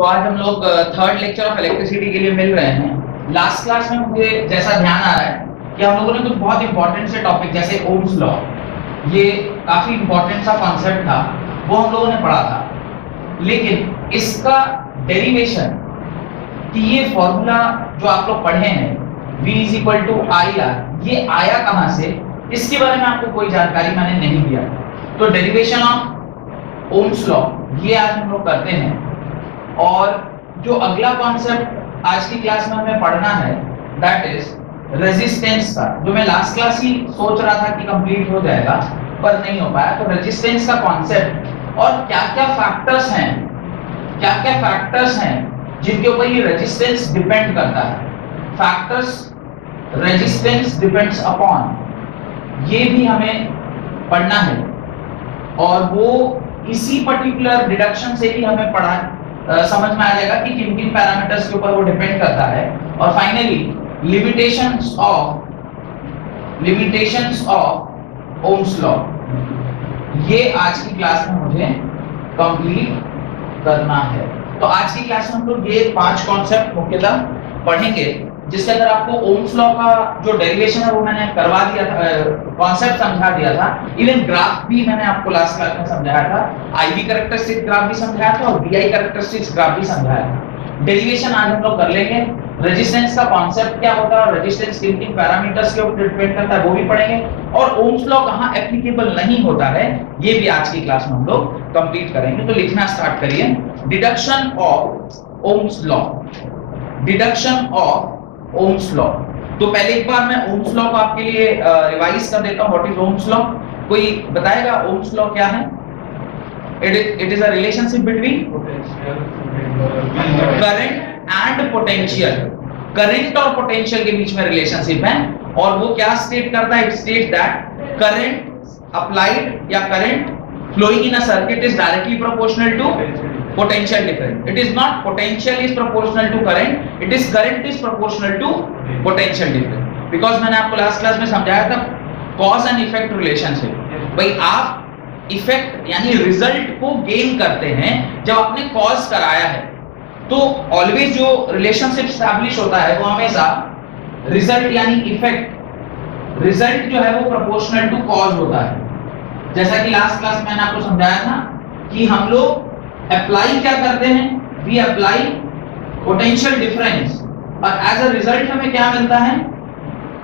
तो आज हम लोग थर्ड लेक्चर ऑफ इलेक्ट्रिसिटी के लिए मिल रहे हैं। लास्ट क्लास में मुझे जैसा ध्यान आ रहा है कि हम लोगों ने कुछ बहुत इंपॉर्टेंट से टॉपिक जैसे ओम्स लॉ, ये काफी इंपॉर्टेंट सा कॉन्सेप्ट था, वो हम लोगों ने पढ़ा था। लेकिन इसका डेरिवेशन कि ये फॉर्मूला जो आप लोग पढ़े हैं V = IR, ये आया कहां से, इसके बारे में आपको कोई जानकारी मैंने नहीं दिया। तो डेरिवेशन ऑफ ओम्स लॉ ये आज हम लोग करते हैं। और जो अगला कॉन्सेप्ट आज की क्लास में हमें पढ़ना है दैट इज रेजिस्टेंस का, जो मैं लास्ट क्लास ही सोच रहा था कि कंप्लीट हो जाएगा पर नहीं हो पाया। तो रेजिस्टेंस का कॉन्सेप्ट और क्या-क्या फैक्टर्स हैं जिनके ऊपर ये रेजिस्टेंस डिपेंड करता है, फैक्टर्स रेजिस्टेंस डिपेंड्स अपॉन, ये भी हमें पढ़ना है। और वो इसी पर्टिकुलर डिडक्शन से ही हमें समझ में आ जाएगा कि किन-किन पैरामीटर्स के ऊपर वो डिपेंड करता है। और finally limitations of Ohm's law, ये आज की क्लास में मुझे कंप्लीट करना है। तो आज की क्लास में हम लोग ये 5 कॉन्सेप्ट मुख्यतः पढ़ेंगे, जिसके अंदर आपको ओम्स लॉ का जो डेरिवेशन है वो मैंने करवा दिया था, कॉन्सेप्ट समझा दिया था। इवन ग्राफ भी मैंने आपको लास्ट क्लास में समझाया था, IV कैरेक्टरिस्टिक ग्राफ भी समझाया था और VI कैरेक्टरिस्टिक्स ग्राफ भी समझाया था। डेरिवेशन आज हम लोग कर लेंगे। रेजिस्टेंस का कॉन्सेप्ट क्या होता है और रेजिस्टेंस किन-किन पैरामीटर्स के ऊपर डिपेंड करता है वो भी पढ़ेंगे। और ओम्स लॉ कहां एप्लीकेबल नहीं होता है ये भी आज की क्लास में हम लोग कंप्लीट करेंगे। तो लिखना स्टार्ट करिए। Deduction of Ohm's law, deduction of Ohm's law. तो पहले एक बार मैं ओम्स लॉ को आपके लिए रिवाइज कर देता हूं। What is Ohm's law? कोई बताएगा ओम्स लॉ क्या है? It is a relationship between current and potential. Current और पोटेंशियल के बीच में रिलेशनशिप है। और वो क्या स्टेट करता है? It state that current applied या current flowing in a circuit is directly proportional to potential difference. It is not potential is proportional to current, it is current is proportional to potential difference. Because मैंने आपको last class में समझाया था cause and effect relationship। भाई आप effect यानी result को gain करते हैं जब आपने कॉज कराया है। तो ऑलवेज जो रिलेशनशिप एस्टैब्लिश होता है वो हमेशा रिजल्ट यानी इफेक्ट, रिजल्ट जो है वो प्रोपोर्शनल टू कॉज होता है। जैसा कि लास्ट क्लास में मैंने आपको समझाया था कि हम लोग अप्लाई क्या करते हैं, वी अप्लाई पोटेंशियल डिफरेंस और एज अ रिजल्ट हमें क्या मिलता है?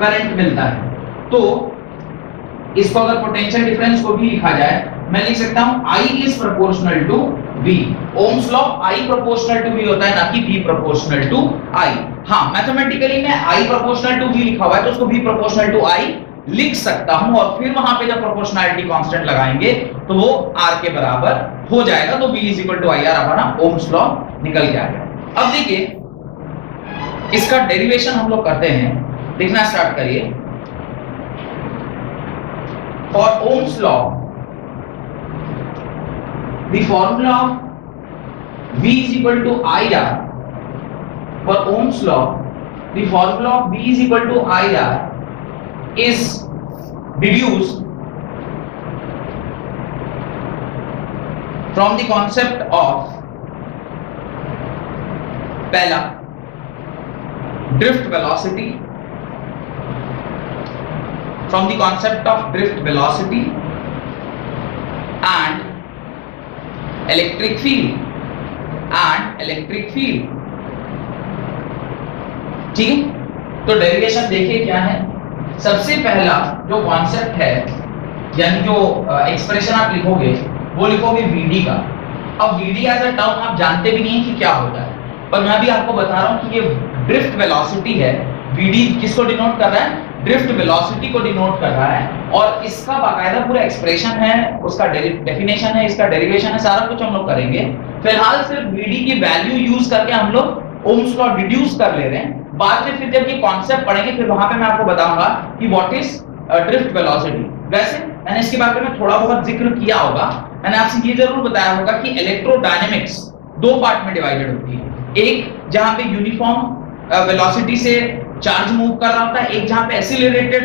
करंट मिलता है। तो इसको अगर पोटेंशियल डिफरेंस को भी लिखा जाए, मैं लिख सकता हूं I is proportional to V। Ohm's law I proportional to V होता है, ना कि V proportional to I। हाँ, मैथमेटिकली में I proportional to V लिखा हुआ है तो उसको V proportional to I लिख सकता हूं और फिर वहां पे जब प्रोपोर्शनैलिटी कांस्टेंट लगाएंगे तो वो R के बराबर हो जाएगा। तो V = IR हमारा ओम्स लॉ निकल के आ गया। अब देखिए इसका डेरिवेशन हम लोग करते हैं, लिखना स्टार्ट करिए। For Ohm's law the formula of V = IR, for Ohm's law the formula of V = IR is deduced from the concept of पहला drift velocity, from the concept of drift velocity and electric field ठीक है। तो derivation देखिए क्या है। सबसे पहला जो कॉन्सेप्ट है यानी जो एक्सप्रेशन आप लिखोगे वो लिखोगे VD का। अब VD एज अ टर्म आप जानते भी नहीं कि क्या होता है, पर मैं भी आपको बता रहा हूं कि ये ड्रिफ्ट वेलोसिटी है। VD किसको डिनोट कर रहा है? ड्रिफ्ट वेलोसिटी को डिनोट कर रहा है। और इसका बाकायदा पूरा एक्सप्रेशन है, उसका डेफिनेशन है, इसका डेरिवेशन है, सारा कुछ हम लोग करेंगे। फिलहाल सिर्फ VD की वैल्यू यूज करके हम लोग ओम्स लॉ डिड्यूस कर ले रहे हैं। बाद में फिर जब ये कॉन्सेप्ट पढ़ेंगे फिर वहां पे मैं आपको बताऊंगा कि व्हाट इज ड्रिफ्ट वेलोसिटी। वैसे मैंने इसके बारे में थोड़ा बहुत जिक्र किया होगा। मैंने आपसे ये जरूर बताया होगा कि इलेक्ट्रोडायनेमिक्स 2 पार्ट में डिवाइडेड होती है। एक जहां पे यूनिफॉर्म वेलोसिटी से चार्ज मूव कर रहा होता है, एक जहां पे एक्सीलरेटेड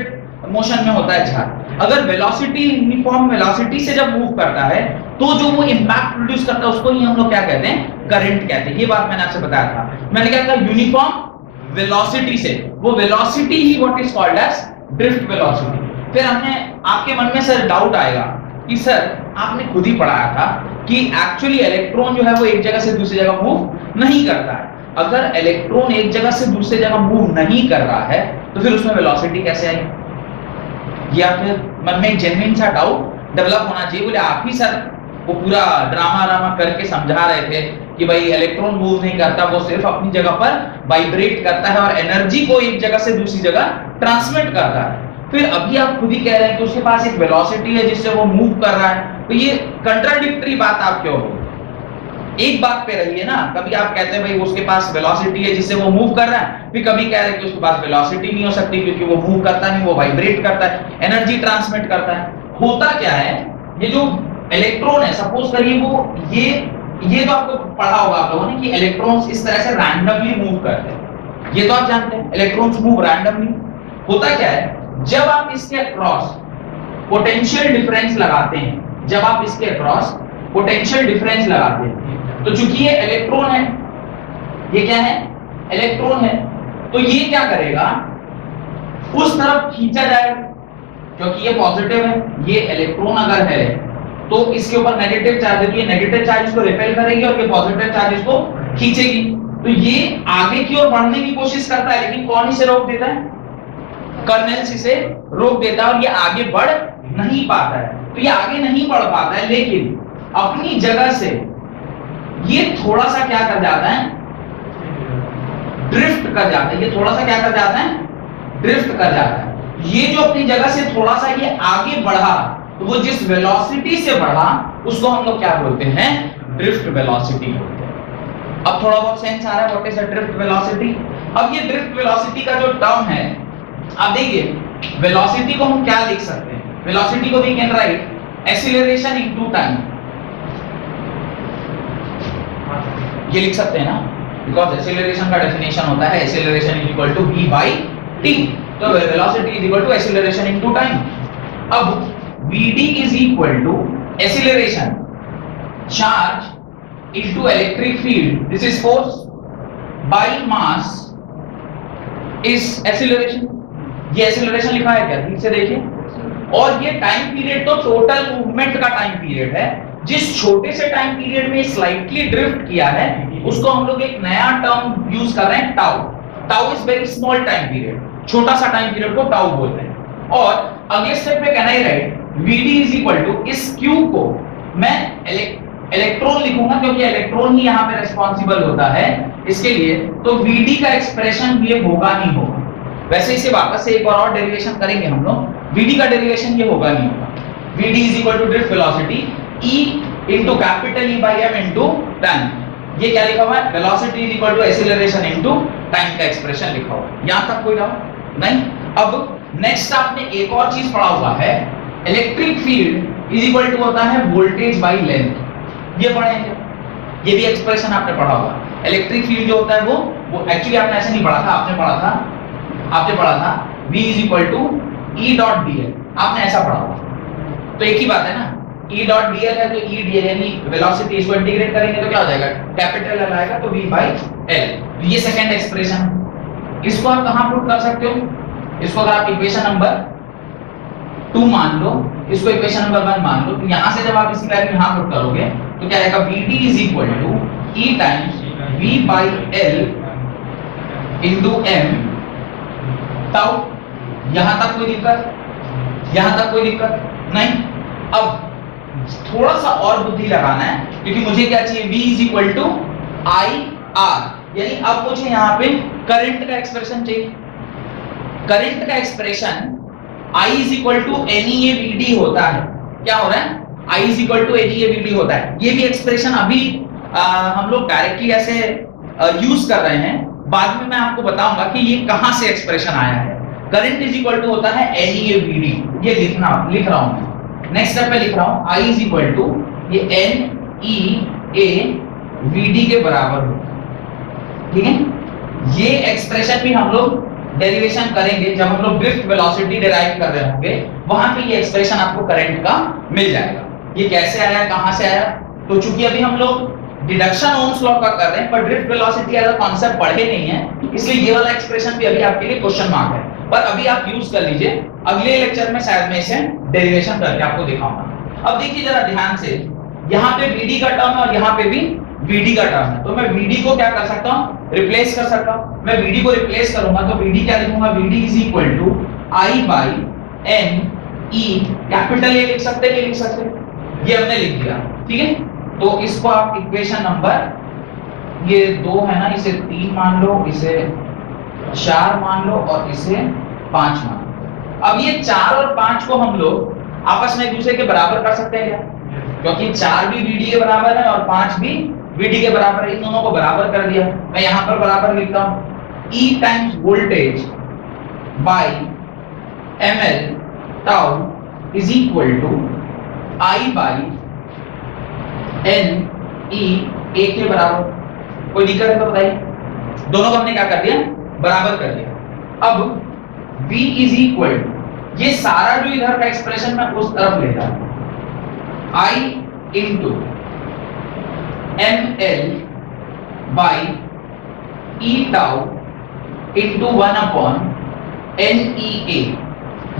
मोशन में होता है चार्ज। अगर वेलोसिटी यूनिफॉर्म वेलोसिटी से जब मूव करता है तो जो वो इंपैक्ट प्रोड्यूस करता है उसको ही हम लोग क्या कहते हैं, करंट कहते हैं। ये बात मैंने आपसे बताया था। मैंने क्या कहा, यूनिफॉर्म वेलोसिटी से, वो वेलोसिटी ही what is called as drift velocity. फिर हमने, आपके मन में सर डाउट आएगा कि सर आपने खुद ही पढ़ाया था कि एक्चुअली इलेक्ट्रॉन जो है वो एक जगह से दूसरी जगह मूव नहीं करता है। अगर इलेक्ट्रॉन एक जगह से दूसरी जगह मूव नहीं कर रहा है तो फिर उसमें वेलोसिटी कैसे आएगी? या फिर मन में एक जेन्युइन सा डाउट डेवलप होना चाहिए। बोले आप ही सर वो पूरा ड्रामा करके समझा रहे थे कि भाई इलेक्ट्रॉन मूव नहीं करता, वो सिर्फ अपनी जगह पर वाइब्रेट करता है और एनर्जी को एक जगह से दूसरी जगह ट्रांसमिट करता है। फिर अभी आप खुद ही कह रहे हैं कि उसके पास एक वेलोसिटी है जिससे वो मूव कर रहा है, तो ये कंट्राडिक्टरी बात आप क्यों हो? एक बात पे रहिए ना। कभी आप कहते हैं भाई उसके पास वेलोसिटी है जिससे वो मूव कर रहा है, फिर कभी कह रहे हैं कि उसके पास वेलोसिटी नहीं हो सकती क्योंकि वो मूव करता नहीं, वो वाइब्रेट करता है, एनर्जी ट्रांसमिट करता है। होता क्या है, ये जो इलेक्ट्रॉन है, सपोज करिए वो ये तो आपको पढ़ा होगा आप लोगों ने कि इलेक्ट्रॉन्स इस तरह से रैंडमली मूव करते हैं। ये तो आप जानते हैं, इलेक्ट्रॉन्स मूव रैंडमली। होता क्या है, जब आप इसके अक्रॉस पोटेंशियल डिफरेंस लगाते हैं, जब आप इसके अक्रॉस पोटेंशियल डिफरेंस लगाते हैं, तो चूंकि ये इलेक्ट्रॉन है, ये क्या है, इलेक्ट्रॉन है, तो ये क्या करेगा, उस तरफ खींचा जाएगा क्योंकि ये पॉजिटिव है। ये इलेक्ट्रॉन अगर है तो इसके ऊपर नेगेटिव चार्ज है, तो ये नेगेटिव चार्ज इसको रिपेल करेगी और ये पॉजिटिव चार्ज इसको खींचेगी। तो ये आगे की ओर बढ़ने की कोशिश करता है, लेकिन कौन इसे रोक देता है? कर्नेल्स इसे रोक देता है और ये आगे बढ़ नहीं पाता है। तो ये आगे नहीं बढ़ पाता है, लेकिन अपनी जगह से ये थोड़ा सा क्या कर जाता है, ड्रिफ्ट कर जाता है। ये थोड़ा सा क्या कर जाता है, ड्रिफ्ट कर जाता है। ये जो अपनी जगह से थोड़ा सा ये आगे बढ़ा, तो वो जिस वेलोसिटी से बढ़ा उसको हम लोग क्या बोलते हैं, ड्रिफ्ट वेलोसिटी बोलते हैं। अब थोड़ा बहुत सेंस आ रहा है what is a drift velocity. अब ये ड्रिफ्ट वेलोसिटी का जो टर्म है, आप देखिए वेलोसिटी को हम क्या लिख सकते हैं, वेलोसिटी को we can write acceleration into time, ये लिख सकते हैं ना, बिकॉज़ एक्सीलरेशन का डेफिनेशन होता है acceleration is equal to v by t, तो velocity is equal to acceleration into time. अब vd is equal to acceleration charge into electric field, this is force, by mass is acceleration. ये acceleration लिखा है क्या, ठीक से देखिए। और ये टाइम पीरियड तो टोटल मूवमेंट का टाइम पीरियड है। जिस छोटे से टाइम पीरियड में स्लाइटली ड्रिफ्ट किया है उसको हम लोग एक नया टर्म यूज कर रहे हैं, tau. Tau is very small time period, छोटा सा टाइम पीरियड को टाउ बोलते हैं। और अगले स्टेप पे can I write vd is equal to, इस q को मैं इलेक्ट्रॉन लिखूंगा क्योंकि इलेक्ट्रॉन ही यहाँ पे रिस्पॉन्सिबल होता है इसके लिए, तो vd का एक्सप्रेशन ये होगा नहीं होगा। वैसे इसे वापस से एक बार और डेरिवेशन करेंगे हम लोग, vd का डेरिवेशन ये होगा नहीं होगा। vd is equal to drift velocity e into capital E by m into time। ये क्या लिखा हुआ है, velocity is equal to acceleration into time का एक्सप्रेशन लिखा हुआ है। यहां तक कोई डाउट नहीं? अब नेक्स्ट आपने एक और चीज पढ़ा हुआ है, electric field is equal to होता है वोल्टेज बाय लेंथ। ये पढ़ेंगे, ये भी एक्सप्रेशन आपने पढ़ा होगा। इलेक्ट्रिक फील्ड जो होता है वो एक्चुअली आपने ऐसे नहीं पढ़ा था, आपने पढ़ा था v is equal to e dot dl, आपने ऐसा पढ़ा होगा। तो एक ही बात है ना, E डॉट dl है तो E dl यानी वेलोसिटी, इसको इंटीग्रेट करेंगे तो क्या हो जाएगा, कैपिटल L आएगा तो v by L। तो ये सेकंड एक्सप्रेशन, इसको आप कहां पुट कर सकते हो, इसको अगर आप इक्वेशन नंबर 2 मान लो, इसको इक्वेशन नंबर 1 मान लो, तो यहां से जब आप इसकी वैल्यू यहां पुट करोगे तो क्या आएगा, vd is equal to E times v by L into m tau. यहां तक कोई दिक्कत नहीं? अब थोड़ा सा और बुद्धि लगाना है क्योंकि मुझे क्या चाहिए, v is equal to I R, यानी अब मुझे यहाँ पे करंट का एक्सप्रेशन चाहिए। करंट का expression I is equal to NEAVD होता है। क्या हो रहा है, I is equal to NEAVD होता है। ये भी एक्सप्रेशन अभी हम लोग डायरेक्टली ऐसे यूज कर रहे हैं, बाद में मैं आपको बताऊंगा कि ये कहां से एक्सप्रेशन आया है। करंट इज इक्वल टू होता है NEAVD, ये लिख रहा हूं मैं। नेक्स्ट स्टेप पे लिख रहा हूं I इज इक्वल टू ये NEAVD के बराबर हो, ठीक है। ये एक्सप्रेशन भी हम लोग डेरिवेशन करेंगे जब हम लोग ड्रिफ्ट वेलोसिटी डिराइव कर रहे होंगे, वहां पे ये एक्सप्रेशन आपको करंट का मिल जाएगा। ये कैसे आया, कहां से आया? तो चूंकि अभी हम लोग डिडक्शन ओम्स लॉ का कर रहे हैं, पर drift velocity as a concept पढ़े नहीं है, इसलिए ये वाला एक्सप्रेशन भी अभी आपके लिए क्वेश्चन मार्क है, पर अभी आप यूज कर लीजिए। अगले लेक्चर में शायद मैं इसे डेरिवेशन करके आपको दिखाऊंगा। अब देखिए जरा ध्यान से, यहाँ पे VD का टर्म है और यहाँ पे भी VD का टर्म है, तो मैं VD को क्या कर सकता हूँ, रिप्लेस कर सकता हूँ। मैं VD को रिप्लेस करूंगा तो VD क्या लिखूंगा, VD is equal to I by N E, capital A लिख सकते हैं, लिख सकते हैं, ये हमने लिख दिया, ठीक है। तो इसको आप इक्वेशन नंबर, ये 2 है ना, इसे 3 मान लो, इसे 4 मान लो और इसे 5 मान लो। अब ये 4 और 5 को हम लोग आपस में एक दूसरे के बराबर कर सकते हैं क्या? क्योंकि 4 भी VD के बराबर है और 5 भी VD के बराबर है, इन दोनों को बराबर कर दिया। मैं यहां पर बराबर लिखता हूं E times voltage by ml tau is equal to I by N E, A के बराबर। कोई दिक्कत है तो बताइए, दोनों को हमने क्या कर दिया, बराबर कर दिया। अब V इज इक्वल टू, ये सारा जो इधर का एक्सप्रेशन मैं उस तरफ लेता हूं, I into ml by E tau into 1 upon NEA।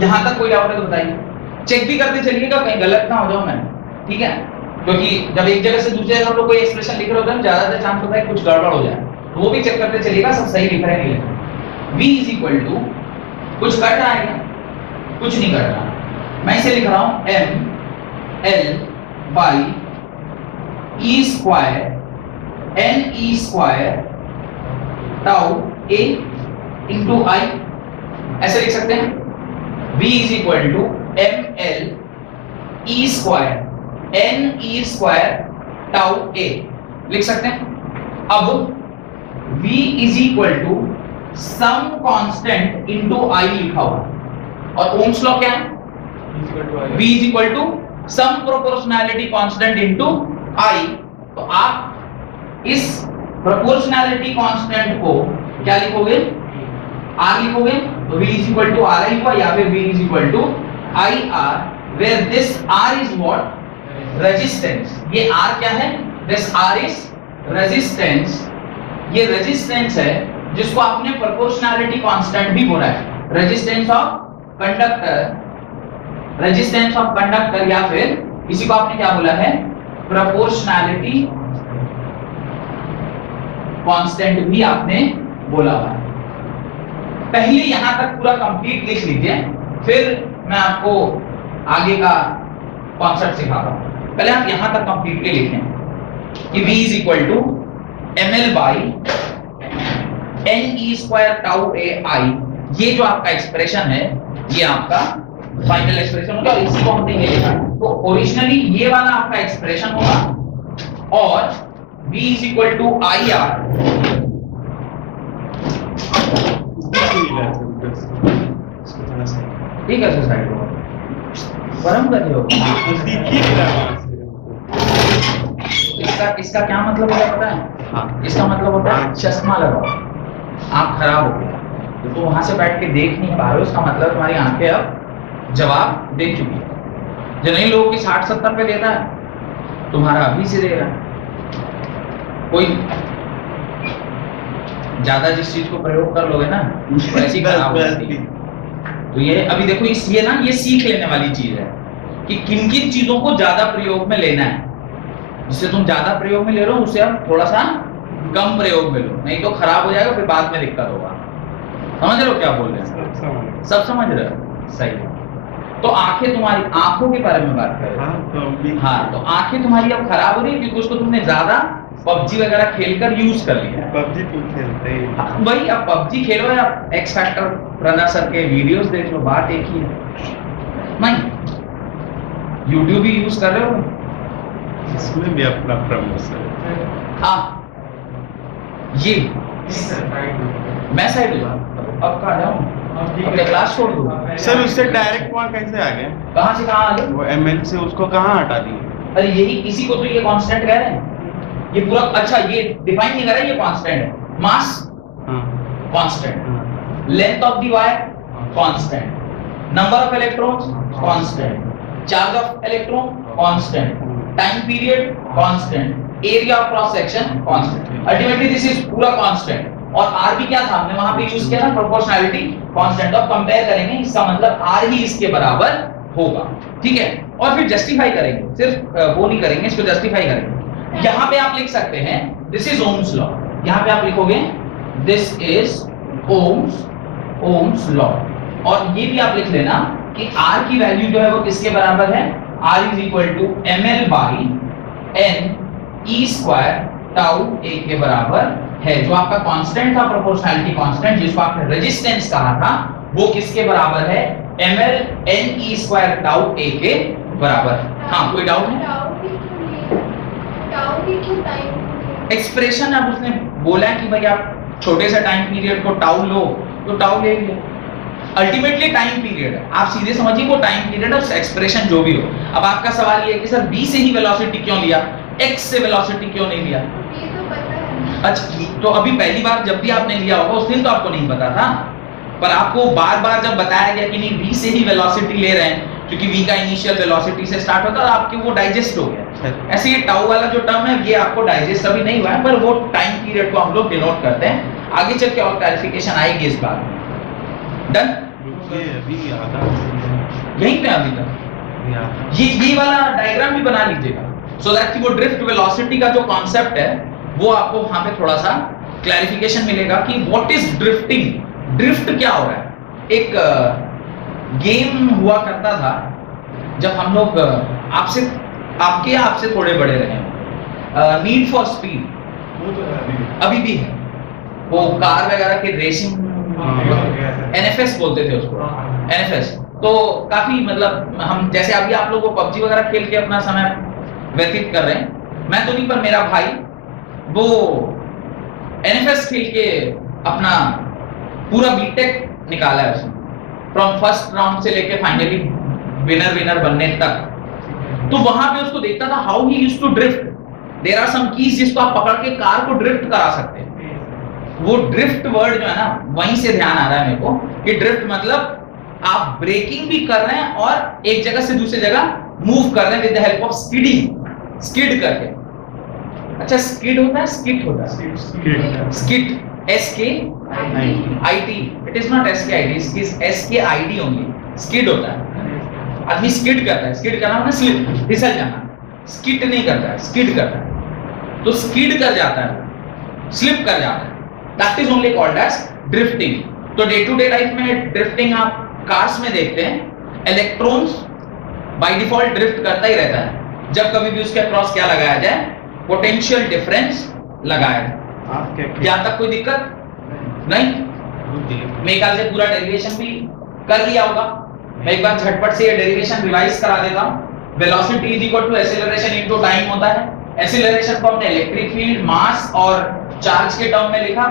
यहां तक कोई डाउट है तो बताइए, चेक भी करते चलिएगा कहीं गलत ना हो जाऊं मैं, ठीक है? क्योंकि जब एक जगह से दूसरी जगह लोग कोई एक्सप्रेशन लिख रहे होते हैं, ज्यादातर चांस होता है कुछ गड़बड़ हो जाए, तो वो भी चेक करते चलिएगा सब सही लिख रहे हैं नहीं। V इज इक्वल टू, कुछ कट रहा है क्या? कुछ नहीं कट रहा, मैं इसे लिख रहा हूं ml by E square NE square tau A into I, ऐसे लिख सकते हैं। V is equal to ml E square NE square tau A, लिख सकते हैं। अब V is equal to some constant into I लिखा हुआ, और ओम्स लॉ क्या है, V is equal to some proportionality constant into I। तो आप इस प्रोपोर्शनैलिटी कांस्टेंट को क्या लिखोगे, R लिखोगे, तो V is equal to RI हुआ, या फिर V is equal to IR, where this R is what, resistance. ये R क्या है, this R is रेजिस्टेंस। ये रेजिस्टेंस है जिसको आपने प्रोपोर्शनैलिटी कांस्टेंट भी बोला है, resistance of conductor, resistance of conductor, या फिर इसी को आपने क्या बोला है, प्रोपोर्शनैलिटी कांस्टेंट भी आपने बोला हुआ है। पहले यहां तक पूरा कंप्लीट लिख लीजिए, फिर मैं आपको आगे का कॉन्सेप्ट सिखाता हूं। पहले आप यहां तक कंप्लीटली लिखें कि V is equal to ml by NE square tau A I। ये जो आपका एक्सप्रेशन है, ये आपका फाइनल एक्सप्रेशन होगा, और इसी को हमने ये लिखा है। तो ओरिजिनली ये वाला आपका एक्सप्रेशन होगा, और V is equal to IR, ठीक है, साइड को परम कर दियो। इसका क्या मतलब होता है पता है? हाँ, इसका मतलब होता है चश्मा लगाओ, आंख खराब हो गया तो वहां से बैठ के देख नहीं पा रहे हो, इसका मतलब तुम्हारी आंखें अब जवाब दे चुकी है। जो नहीं लोगों की 60-70 पे देता है, तुम्हारा अभी से देगा। कोई ज्यादा जिस चीज को प्रयोग कर लोगे ना, वैसी खराब होती है। तो ये अभी देखो, ये ना, ये सीख लेने वाली चीज है कि किन किन चीजों को ज्यादा प्रयोग में लेना है। जिससे तुम ज्यादा प्रयोग में ले रहे हो, उससे आप थोड़ा सा कम प्रयोग में लो, नहीं तो खराब हो जाएगा, फिर बाद में दिक्कत होगा। समझ रहे हो क्या बोल रहे हैं? सब समझ रहे हो? सही। तो आंखें, तुम्हारी आंखों के बारे में बात कर रहे हो। हाँ, तो आंखें तुम्हारी अब खराब हो रही है क्योंकि उसको तुमने ज्यादा PUBG वगैरह खेलकर यूज कर लिया है। PUBG तुम खेलते हैं। वही, आप PUBG खेलो या एक्स फैक्टर रना सर के वीडियोस देख लो, बात एक ही है। नहीं, YouTube भी यूज कर रहे हो, इसमें भी अपना प्रमोशन। हाँ, ये मैं साइड लूँ, अब कहाँ जाऊँ, अपने क्लास छोड़ दूँ? सर उससे डायरेक्ट वहाँ कैसे आ गए? कहाँ से कहाँ आ गए? वो ML से उसको कहाँ हटा दिए? अरे यही, इसी को तो ये कांस्टेंट कह रहे हैं। ये पूरा, अच्छा ये डिफाइन नहीं कर रहा है, ये कांस्टेंट है। Mass constant, length of the wire constant, number of electrons constant, charge of electron constant, time period constant, area of cross section constant, ultimately this is पूरा कांस्टेंट। और आर भी क्या था, हमने वहां पे यूज किया ना प्रोपोर्शनैलिटी कांस्टेंट। अब कंपेयर करेंगे, इसका मतलब आर ही इसके बराबर होगा, ठीक है। और फिर जस्टिफाई करेंगे, सिर्फ वो नहीं करेंगे, इसको जस्टिफाई करेंगे। यहां पे आप लिख सकते हैं दिस इज ओम्स लॉ, यहां पे आप लिखोगे दिस इज ओम्स लॉ। और ये भी आप लिख लेना कि R की वैल्यू जो है वो किसके बराबर है, R is equal to ml by n e square tau a के बराबर है। जो आपका कांस्टेंट था प्रोपोर्शनैलिटी कांस्टेंट, जिसको आपने रेजिस्टेंस कहा था, वो किसके बराबर है, ml n e square tau a के बराबर। हाँ, कोई डाउट है? एक्सप्रेशन अब उसने बोला कि भाई आप छोटे से टाइम पीरियड को टाउ लो, तो टाउ ले लिया। अल्टीमेटली टाइम पीरियड है, आप सीधे समझिए वो टाइम पीरियड और एक्सप्रेशन जो भी हो। अब आपका सवाल ये है कि सर b से ही वेलोसिटी क्यों लिया, x से वेलोसिटी क्यों नहीं लिया? अच्छा, तो अभी पहली बार जब भी आपने लिया होगा उस दिन तो आपको नहीं पता था, पर आपको बार-बार जब बताया गया कि नहीं v से ही वेलोसिटी ले रहे हैं, क्योंकि v का इनिशियल वेलोसिटी से स्टार्ट होता है, आपके वो डाइजेस्ट हो गया। ऐसे ये टाउ वाला जो टर्म है ये आपको डाइजेस्ट अभी नहीं हुआ है, पर वो टाइम पीरियड को हम लोग डिनोट करते हैं। आगे चल के और क्लैरिफिकेशन आएगी इस बात में। डन? ये अभी आधा यहीं पे अभी तक ये वाला डायग्राम भी बना लीजिएगा, सो दैट कि वो ड्रिफ्ट वेलोसिटी का जो कॉन्सेप्ट है वो आपको वहां पे थोड़ा सा क्लैरिफिकेशन मिलेगा कि व्हाट इज ड्रिफ्टिंग, ड्रिफ्ट क्या हो रहा है। एक गेम हुआ करता था जब हम लोग आपसे थोड़े बड़े रहे, नीड फॉर स्पीड अभी भी है, वो कार वगैरह के रेसिंग NFS बोलते थे उसको, NFS। तो काफी मतलब हम जैसे अभी आप लोग PUBG वगैरह खेल के अपना समय व्यतीत कर रहे हैं, मैं तो नहीं पर मेरा भाई वो NFS खेल के अपना पूरा बीटेक निकाला है उसने, फ्रॉम फर्स्ट राउंड से लेके फाइनली विनर बनने तक। तो वहां पे उसको देखता था how he used to drift. There are some keys जिसको आप पकड़ के कार को ड्रिफ्ट करा सकते हैं। वो ड्रिफ्ट वर्ड जो है ना, वहीं से ध्यान आ रहा है मेरे को कि ड्रिफ्ट मतलब आप ब्रेकिंग भी कर रहे हैं और एक जगह से दूसरी जगह मूव कर रहे हैं with the help of skidding, skid करके। अच्छा, स्किड होता है, स्किट होता है, skit SKIT, it is not SKIT, it is SKID only, skid होता है। आदमी स्किड करता है, स्किड करना मतलब स्लिप, फिसल जाना, स्किट नहीं करता है, स्किड करता है। तो स्किड कर जाता है, स्लिप कर जाता है, that is only called as drifting. तो डे टू डे लाइफ में ड्रिफ्टिंग आप कार्स में देखते हैं, इलेक्ट्रॉन्स बाय डिफॉल्ट ड्रिफ्ट करता ही रहता है। जब कभी भी उसके अक्रॉस क्या लगाया जाए, पोटेंशियल डिफरेंस लगाया जाए। यहाँ तक कोई दिक्कत नहीं? मेरे ख्याल से पूरा डेरिवेशन भी कर लिया होगा। मैं एक बार झटपट से ये डेरिवेशन रिवाइज करा देता हूँ। Velocity is equal to acceleration into time होता है। एक्सेलरेशन को हमने इलेक्ट्रिक फील्ड, मास और चार्ज के टर्म में लिखा,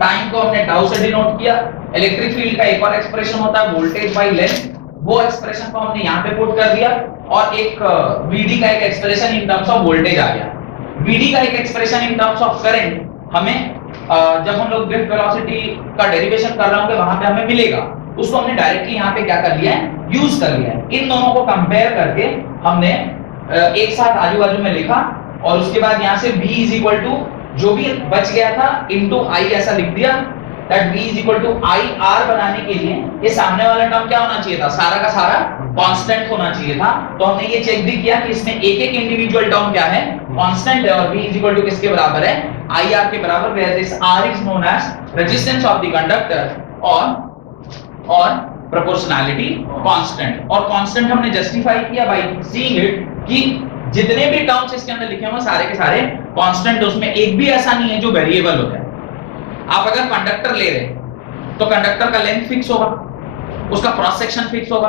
टाइम को हमने टाउ से डिनोट किया। इलेक्ट्रिक फील्ड का एक और एक्सप्रेशन होता है वोल्टेज बाय लेंथ, वो एक्सप्रेशन को हमने यहाँ पे पुट कर दिया। और एक वीडी का एक expression in terms of voltage आ गया। वीडी का एक expression in terms of current हमें जब हम लोग ड्रिफ्ट वेलोसिटी का डेरिवेशन कर रहे होंगे वहां पे हमें मिलेगा, उसको हमने डायरेक्टली यहाँ पे क्या कर लिया है, यूज कर लिया है। इन दोनों को कंपेयर करके हमने एक साथ आजू बाजू में लिखा और उसके बाद यहाँ से v इज इक्वल टू जो भी बच गया था इनटू i ऐसा लिख दिया। That v is equal to i r बनाने के लिए ये सामने वाला टर्म क्या होना चाहिए था, सारा का सारा कांस्टेंट होना चाहिए था। तो हमने ये चेक भी किया कि इसमें एक एक इंडिविजुअल टर्म क्या है, कांस्टेंट है। और v इज इक्वल टू किसके बराबर है, i r के बराबर, where this r is known as resistance of the conductor और प्रोपोर्शनैलिटी कांस्टेंट। और कांस्टेंट हमने जस्टिफाई किया बाय सीइंग इट कि जितने भी टर्म्स इसके अंदर लिखे हुए सारे के सारे कांस्टेंट, उसमें एक भी ऐसा नहीं है जो वेरिएबल होता है। आप अगर कंडक्टर ले रहे हैं तो कंडक्टर का लेंथ फिक्स होगा, उसका क्रॉस सेक्शन फिक्स होगा,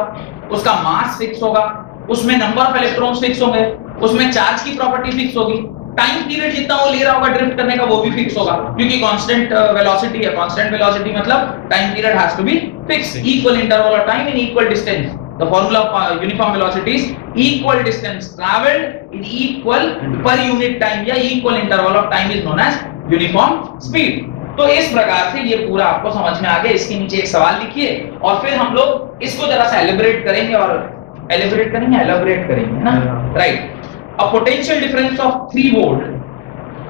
उसका मास फिक्स होगा, उसमें नंबर ऑफ इलेक्ट्रॉन्स फिक्स होंगे, उसमें चार्ज की प्रॉपर्टी फिक्स होगी, टाइम पीरियड जितना वो ले रहा होगा ड्रिफ्ट करने का वो भी फिक्स होगा, क्योंकि कांस्टेंट वेलोसिटी है। कांस्टेंट वेलोसिटी मतलब time period has to be fix, equal interval of time in equal distance. The formula of uniform velocity is equal distance traveled in equal per unit time या equal interval of time is known as uniform speed। तो इस प्रकार से ये पूरा आपको समझ में आ गया। इसके नीचे एक सवाल लिखिए और फिर हम लोग इसको जरा सा एलिब्रेट करेंगे और एलिबरेट करेंगे, एलाबोरेट करेंगे ना, right. A potential difference of 3 volt,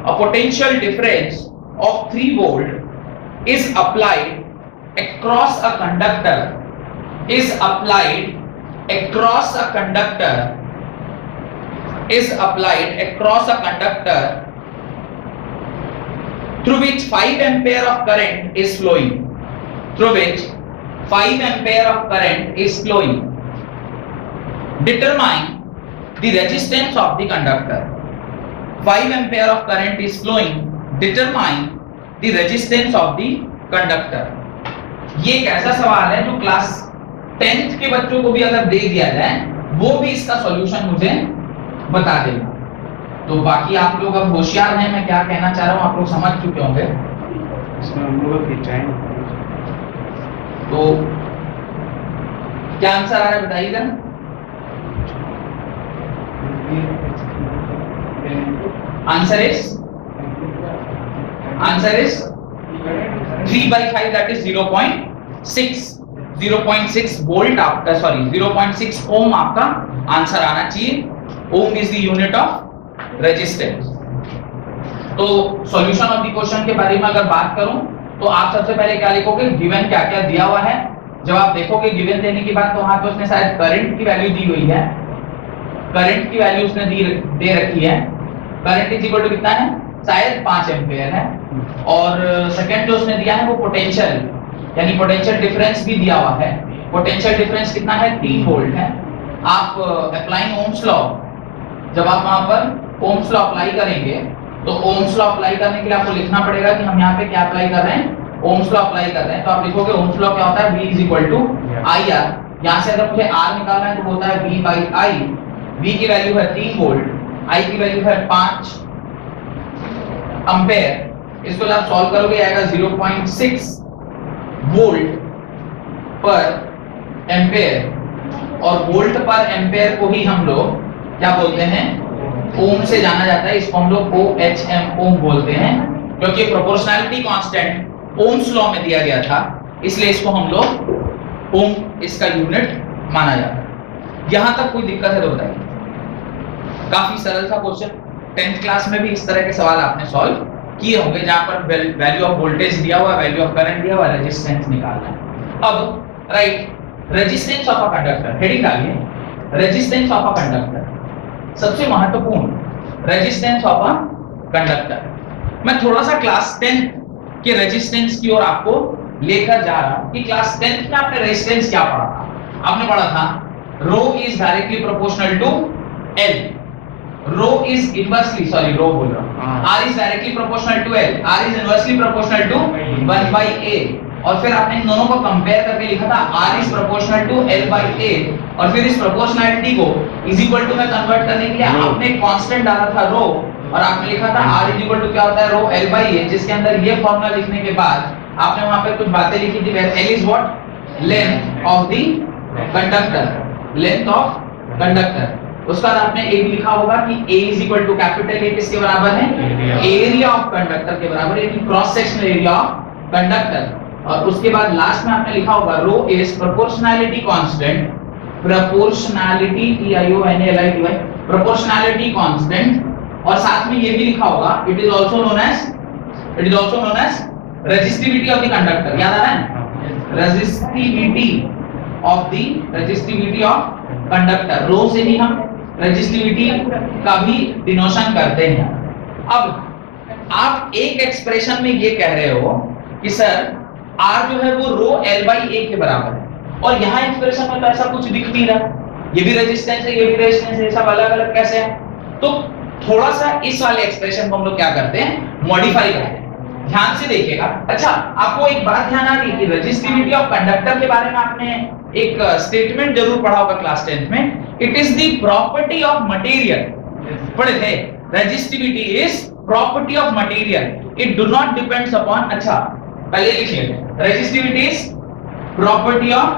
a potential difference of 3 volt is applied across a conductor, is applied across a conductor, is applied across a conductor through which 5 ampere of current is flowing, through which 5 ampere of current is flowing. Determine the resistance of the conductor. 5 ampere of current is flowing, determine the resistance of the conductor. ये एक ऐसा सवाल है जो class 10th के बच्चों को भी अगर दे दिया जाए वो भी इसका सॉल्यूशन मुझे बता देगा। तो बाकी आप लोग अब होशियार हैं, मैं क्या कहना चाह रहा हूं आप लोग समझ चुके होंगे। इसमें हम लोग की टाइम तो क्या आंसर आ रहा है बताइएगा। Answer is 3/5 that is 0.6 volt आपका, सॉरी 0.6 ओम आपका आंसर आना चाहिए। Ohm is the unit of resistance. तो सॉल्यूशन ऑफ द क्वेश्चन के बारे में अगर बात करूं तो आप सबसे पहले क्या लिखोगे, गिवन क्या क्या दिया हुआ है। जब आप देखोगे गिवन देने के बाद तो वहां पे उसने शायद करंट की वैल्यू दी हुई है, करंट की वैल्यू उसने दे रखी है। करंट इज इक्वल टू कितना है, शायद 5 एम्पीयर है। और सेकंड जो उसने दिया है वो पोटेंशियल, यानी पोटेंशियल डिफरेंस भी दिया हुआ है। पोटेंशियल डिफरेंस कितना है, 3 वोल्ट है। आप अप्लाइंग ओम्स लॉ, जब आप वहां पर ओम्स लॉ अप्लाई करेंगे तो ओम्स लॉ अप्लाई करने के लिए आपको लिखना पड़ेगा कि हम यहाँ पे क्या अप्लाई कर रहे हैं, ओम्स लॉ अप्लाई कर रहे हैं। तो आप लिखोगे ओम्स लॉ क्या होता है, V is equal to IR। यहाँ से अगर मुझे R निकालना है तो होता है V बाई I। V की वैल्यू है 3 वोल्ट, I की वैल्यू है 5 एम्पेयर। इसको जब आप सॉल्व करोगे आएगा 0.6 वोल्ट पर एम्पेयर। और वोल्ट पर एम्पेयर को ही हम लोग क्या बोलते हैं, ओम से जाना जाता है। इसको हम लोग OHM ओम बोलते हैं, क्योंकि प्रोपोर्शनैलिटी कांस्टेंट ओम्स लॉ में दिया गया था, इसलिए इसको हम लोग ओम इसका यूनिट माना जाता है। यहां तक कोई दिक्कत है तो बताइए। काफी सरल था क्वेश्चन, 10th क्लास में भी इस तरह के सवाल आपने सॉल्व किए होंगे, जहां पर वैल्यू ऑफ वोल्टेज दिया हुआ, वैल्यू ऑफ करंट दिया हुआ, रेजिस्टेंस निकालना है। अब right, resistance of a conductor, heading डालिए, रेजिस्टेंस ऑफ अ कंडक्टर। सबसे महत्वपूर्ण रेजिस्टेंस ऑफ अ कंडक्टर। मैं थोड़ा सा क्लास 10 के रेजिस्टेंस की ओर आपको लेकर जा रहा हूं कि क्लास 10 में आपने रेजिस्टेंस क्या पढ़ा था। आपने पढ़ा था rho is directly proportional to L, rho is inversely, sorry rho बोल रहा हूं, R is directly proportional to L, R is inversely proportional to 1/A। और फिर आपने इन दोनों को कंपेयर करके लिखा था R is proportional to L/A। और फिर इस प्रोपोर्शनैलिटी को इज इक्वल टू में कन्वर्ट करने के लिए आपने कांस्टेंट डाला था रो, और आपने लिखा था R इज इक्वल टू क्या होता है, रो L/A, जिसके अंदर ये फॉर्मूला लिखने के बाद आपने वहां पे कुछ बातें लिखी थी, where L is what, length of the conductor, length of conductor. उसके बाद आपने ये भी लिखा होगा कि A is equal to capital A किसके बराबर है, एरिया ऑफ कंडक्टर के बराबर है, यानी cross sectional area of conductor. और उसके बाद लास्ट में आपने लिखा होगा rho is proportionality constant, proportionality PIONALITY, proportionality constant. और साथ में ये भी लिखा होगा it is also known as resistivity of the conductor. याद आ रहा है, रेजिस्टिविटी ऑफ कंडक्टर। रो से ही हम रेजिस्टिविटी का भी डिनोशन करते हैं। अब आप एक एक्सप्रेशन में ये कह रहे हो कि सर R जो है वो रो L/A के बराबर है, और यहाँ एक्सप्रेशन में तो ऐसा कुछ दिख नहीं रहा, ये भी रेजिस्टेंस है, ये भी रेजिस्टेंस है, सब अलग अलग कैसे है। तो थोड़ा सा इस वाले एक्सप्रेशन को हम लोग क्या करते हैं, मॉडिफाई करते हैं। ध्यान से देखिएगा। अच्छा, आपको एक बात ध्यान आ रही है कि रेजिस्टिविटी ऑफ कंडक्टर के बारे में आपने एक स्टेटमेंट जरूर पढ़ा होगा क्लास 10th में, it is the property of material. पढ़े थे, resistivity is property of material, it do not depends upon. अच्छा पहले लिखिए, resistivity is property of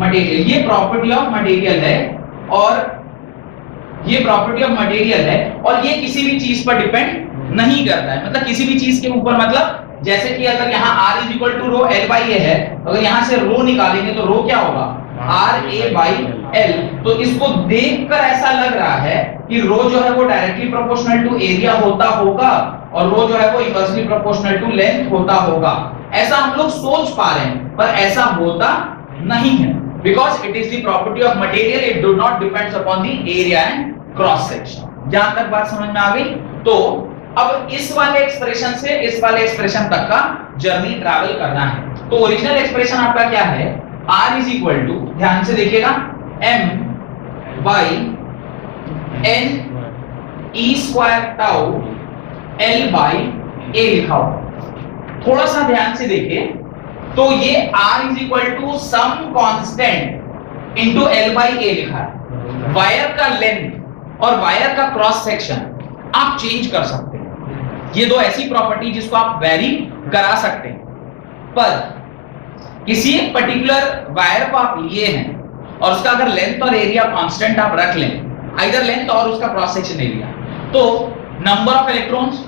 material, ये प्रॉपर्टी ऑफ मटेरियल है, और ये प्रॉपर्टी ऑफ मटेरियल है, और ये किसी भी चीज पर डिपेंड नहीं करता है। मतलब किसी भी चीज के ऊपर, मतलब जैसे कि अगर यहाँ R is equal to rho L/A है, अगर यहाँ से रो निकालेंगे तो रो क्या होगा, RA बाई L, तो इसको देखकर ऐसा लग रहा है कि रो जो है वो डायरेक्टली प्रोपोर्शनल टू एरिया होता होगा और रो जो है वो इनवर्सली प्रोपोर्शनल टू लेंथ होता होगा, ऐसा हम लोग सोच पा रहे हैं, पर ऐसा होता नहीं है, because it is the property of material, it do not depends upon the area and cross section. जहां तक बात समझ में आ गई, तो अब इस वाले एक्सप्रेशन से इस वाले एक्सप्रेशन तक का जर्नी ट्रैवल करना है। तो ओरिजिनल एक्सप्रेशन आपका क्या है, R इज इक्वल टू, ध्यान से देखिएगा, m by n e square tau l by a लिखा हुआ। थोड़ा सा ध्यान से देखिए, तो ये R is equal to some constant into l by a लिखा है। वायर का लेंथ और वायर का क्रॉस सेक्शन आप चेंज कर सकते हैं, ये दो ऐसी प्रॉपर्टी जिसको आप वेरी करा सकते हैं, पर किसी एक पर्टिकुलर वायर को आप लिए हैं और उसका अगर लेंथ और एरिया कांस्टेंट आप रख लें, आइदर लेंथ और उसका क्रॉस सेक्शन एरिया, तो नंबर ऑफ इलेक्ट्रॉन्स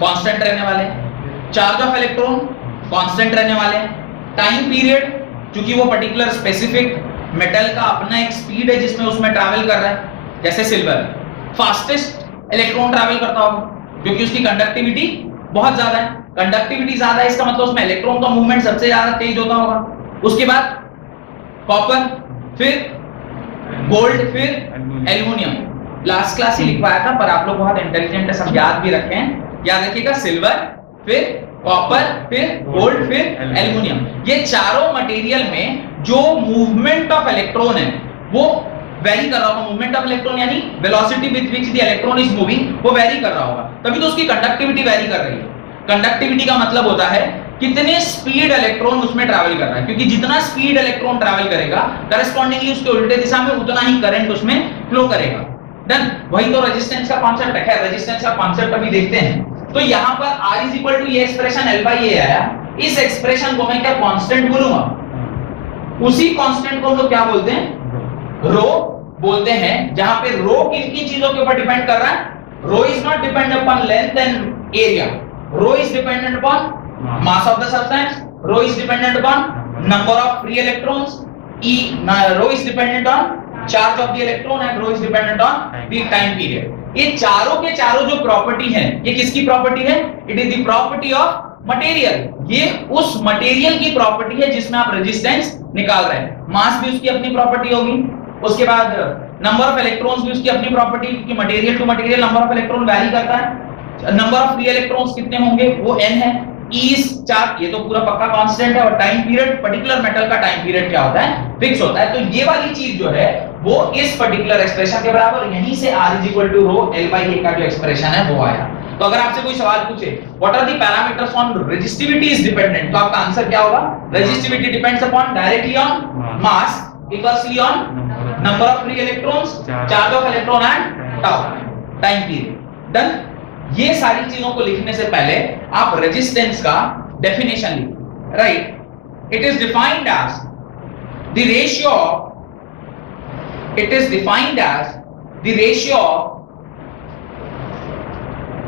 कांस्टेंट रहने वाले हैं, चार्ज ऑफ इलेक्ट्रॉन कांस्टेंट रहने वाले हैं, टाइम पीरियड, क्योंकि वो पर्टिकुलर स्पेसिफिक मेटल का अपना एक स्पीड है जिसमें उसमें ट्रैवल कर रहा है, जैसे सिल्वर फास्टेस्ट इलेक्ट्रॉन ट्रैवल करता होगा क्योंकि उसकी कंडक्टिविटी बहुत ज्यादा है, कंडक्टिविटी ज्यादा है, इसका मतलब उसमें इलेक्ट्रॉन का मूवमेंट सबसे ज्यादा तेज होता होगा। उसके बाद कॉपर, फिर गोल्ड, फिर एल्युमिनियम, लास्ट क्लास ही लिखवाया था, पर आप लोग बहुत इंटेलिजेंट है, सब याद भी रखे हैं, याद रखिएगा, सिल्वर, फिर कॉपर, फिर गोल्ड, फिर एल्युमिनियम, ये चारों मटेरियल में जो मूवमेंट ऑफ इलेक्ट्रॉन है वो वेरी कर रहा होगा, मूवमेंट ऑफ इलेक्ट्रॉन यानी velocity with which the electron is moving, वो वेरी कर रहा होगा, तभी तो उसकी कंडक्टिविटी वेरी कर रही है। कंडक्टिविटी का मतलब होता है कितने स्पीड इलेक्ट्रॉन उसमें ट्रैवल कर रहा है, क्योंकि जितना स्पीड इलेक्ट्रॉन ट्रैवल करेगा करस्पॉन्डिंगली उसके उल्टे दिशा में उतना ही करंट उसमें फ्लो करेगा। डन, वही तो रेजिस्टेंस का कॉन्सेप्ट है, रेजिस्टेंस का कॉन्सेप्ट अभी देखते हैं। तो यहां पर R इज इक्वल टू ये एक्सप्रेशन L बाई A आया, इस एक्सप्रेशन को मैं क्या कांस्टेंट बोलूंगा, उसी कांस्टेंट को हम लोग क्या बोलते हैं, रो बोलते हैं, जहां पे रो किन किन चीजों के ऊपर डिपेंड कर रहा है, rho is not depend upon length and area, rho is dependent upon mass of the substance, rho is dependent upon number of free electrons, rho is dependent on charge of the electron and rho is dependent on the time period। ये चारों के चारों जो property है, ये किसकी property है, it is the property of material, ये उस मटेरियल की प्रॉपर्टी है जिसमें आप रेजिस्टेंस निकाल रहे हैं, मास भी उसकी अपनी प्रॉपर्टी होगी, उसके बाद नंबर ऑफ इलेक्ट्रॉन्स भी उसकी अपनी प्रॉपर्टी, क्योंकि material to material number of electron vary करता है, नंबर ऑफ फ्री इलेक्ट्रॉन्स कितने होंगे वो n है, इस चार्ज, ये तो पूरा पक्का कांस्टेंट है, और टाइम पीरियड, पर्टिकुलर मेटल का टाइम पीरियड क्या होता है, फिक्स होता है। तो ये वाली चीज जो है वो इस पर्टिकुलर एक्सप्रेशन के बराबर, यहीं से R is equal to rho L by A का जो एक्सप्रेशन है वो आया। तो अगर आपसे कोई सवाल पूछे what are the parameters on resistivity is dependent, तो आपका आंसर क्या होगा, resistivity depends upon directly on mass, equally on number of free electrons, charge of electron and time period. Done, ये सारी चीजों को लिखने से पहले आप रेजिस्टेंस का डेफिनेशन लिखो, right. It is defined as the ratio, it is defined as the ratio of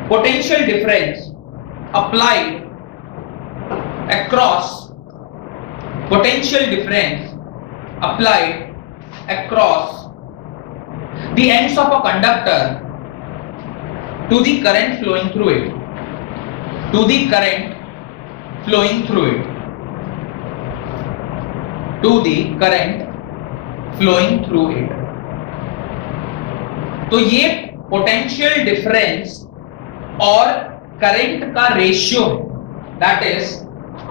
potential difference applied across, potential difference applied across the ends of a conductor to the current flowing through it, to the current flowing through it, to the current flowing through it। तो ये potential difference और current का ratio, that is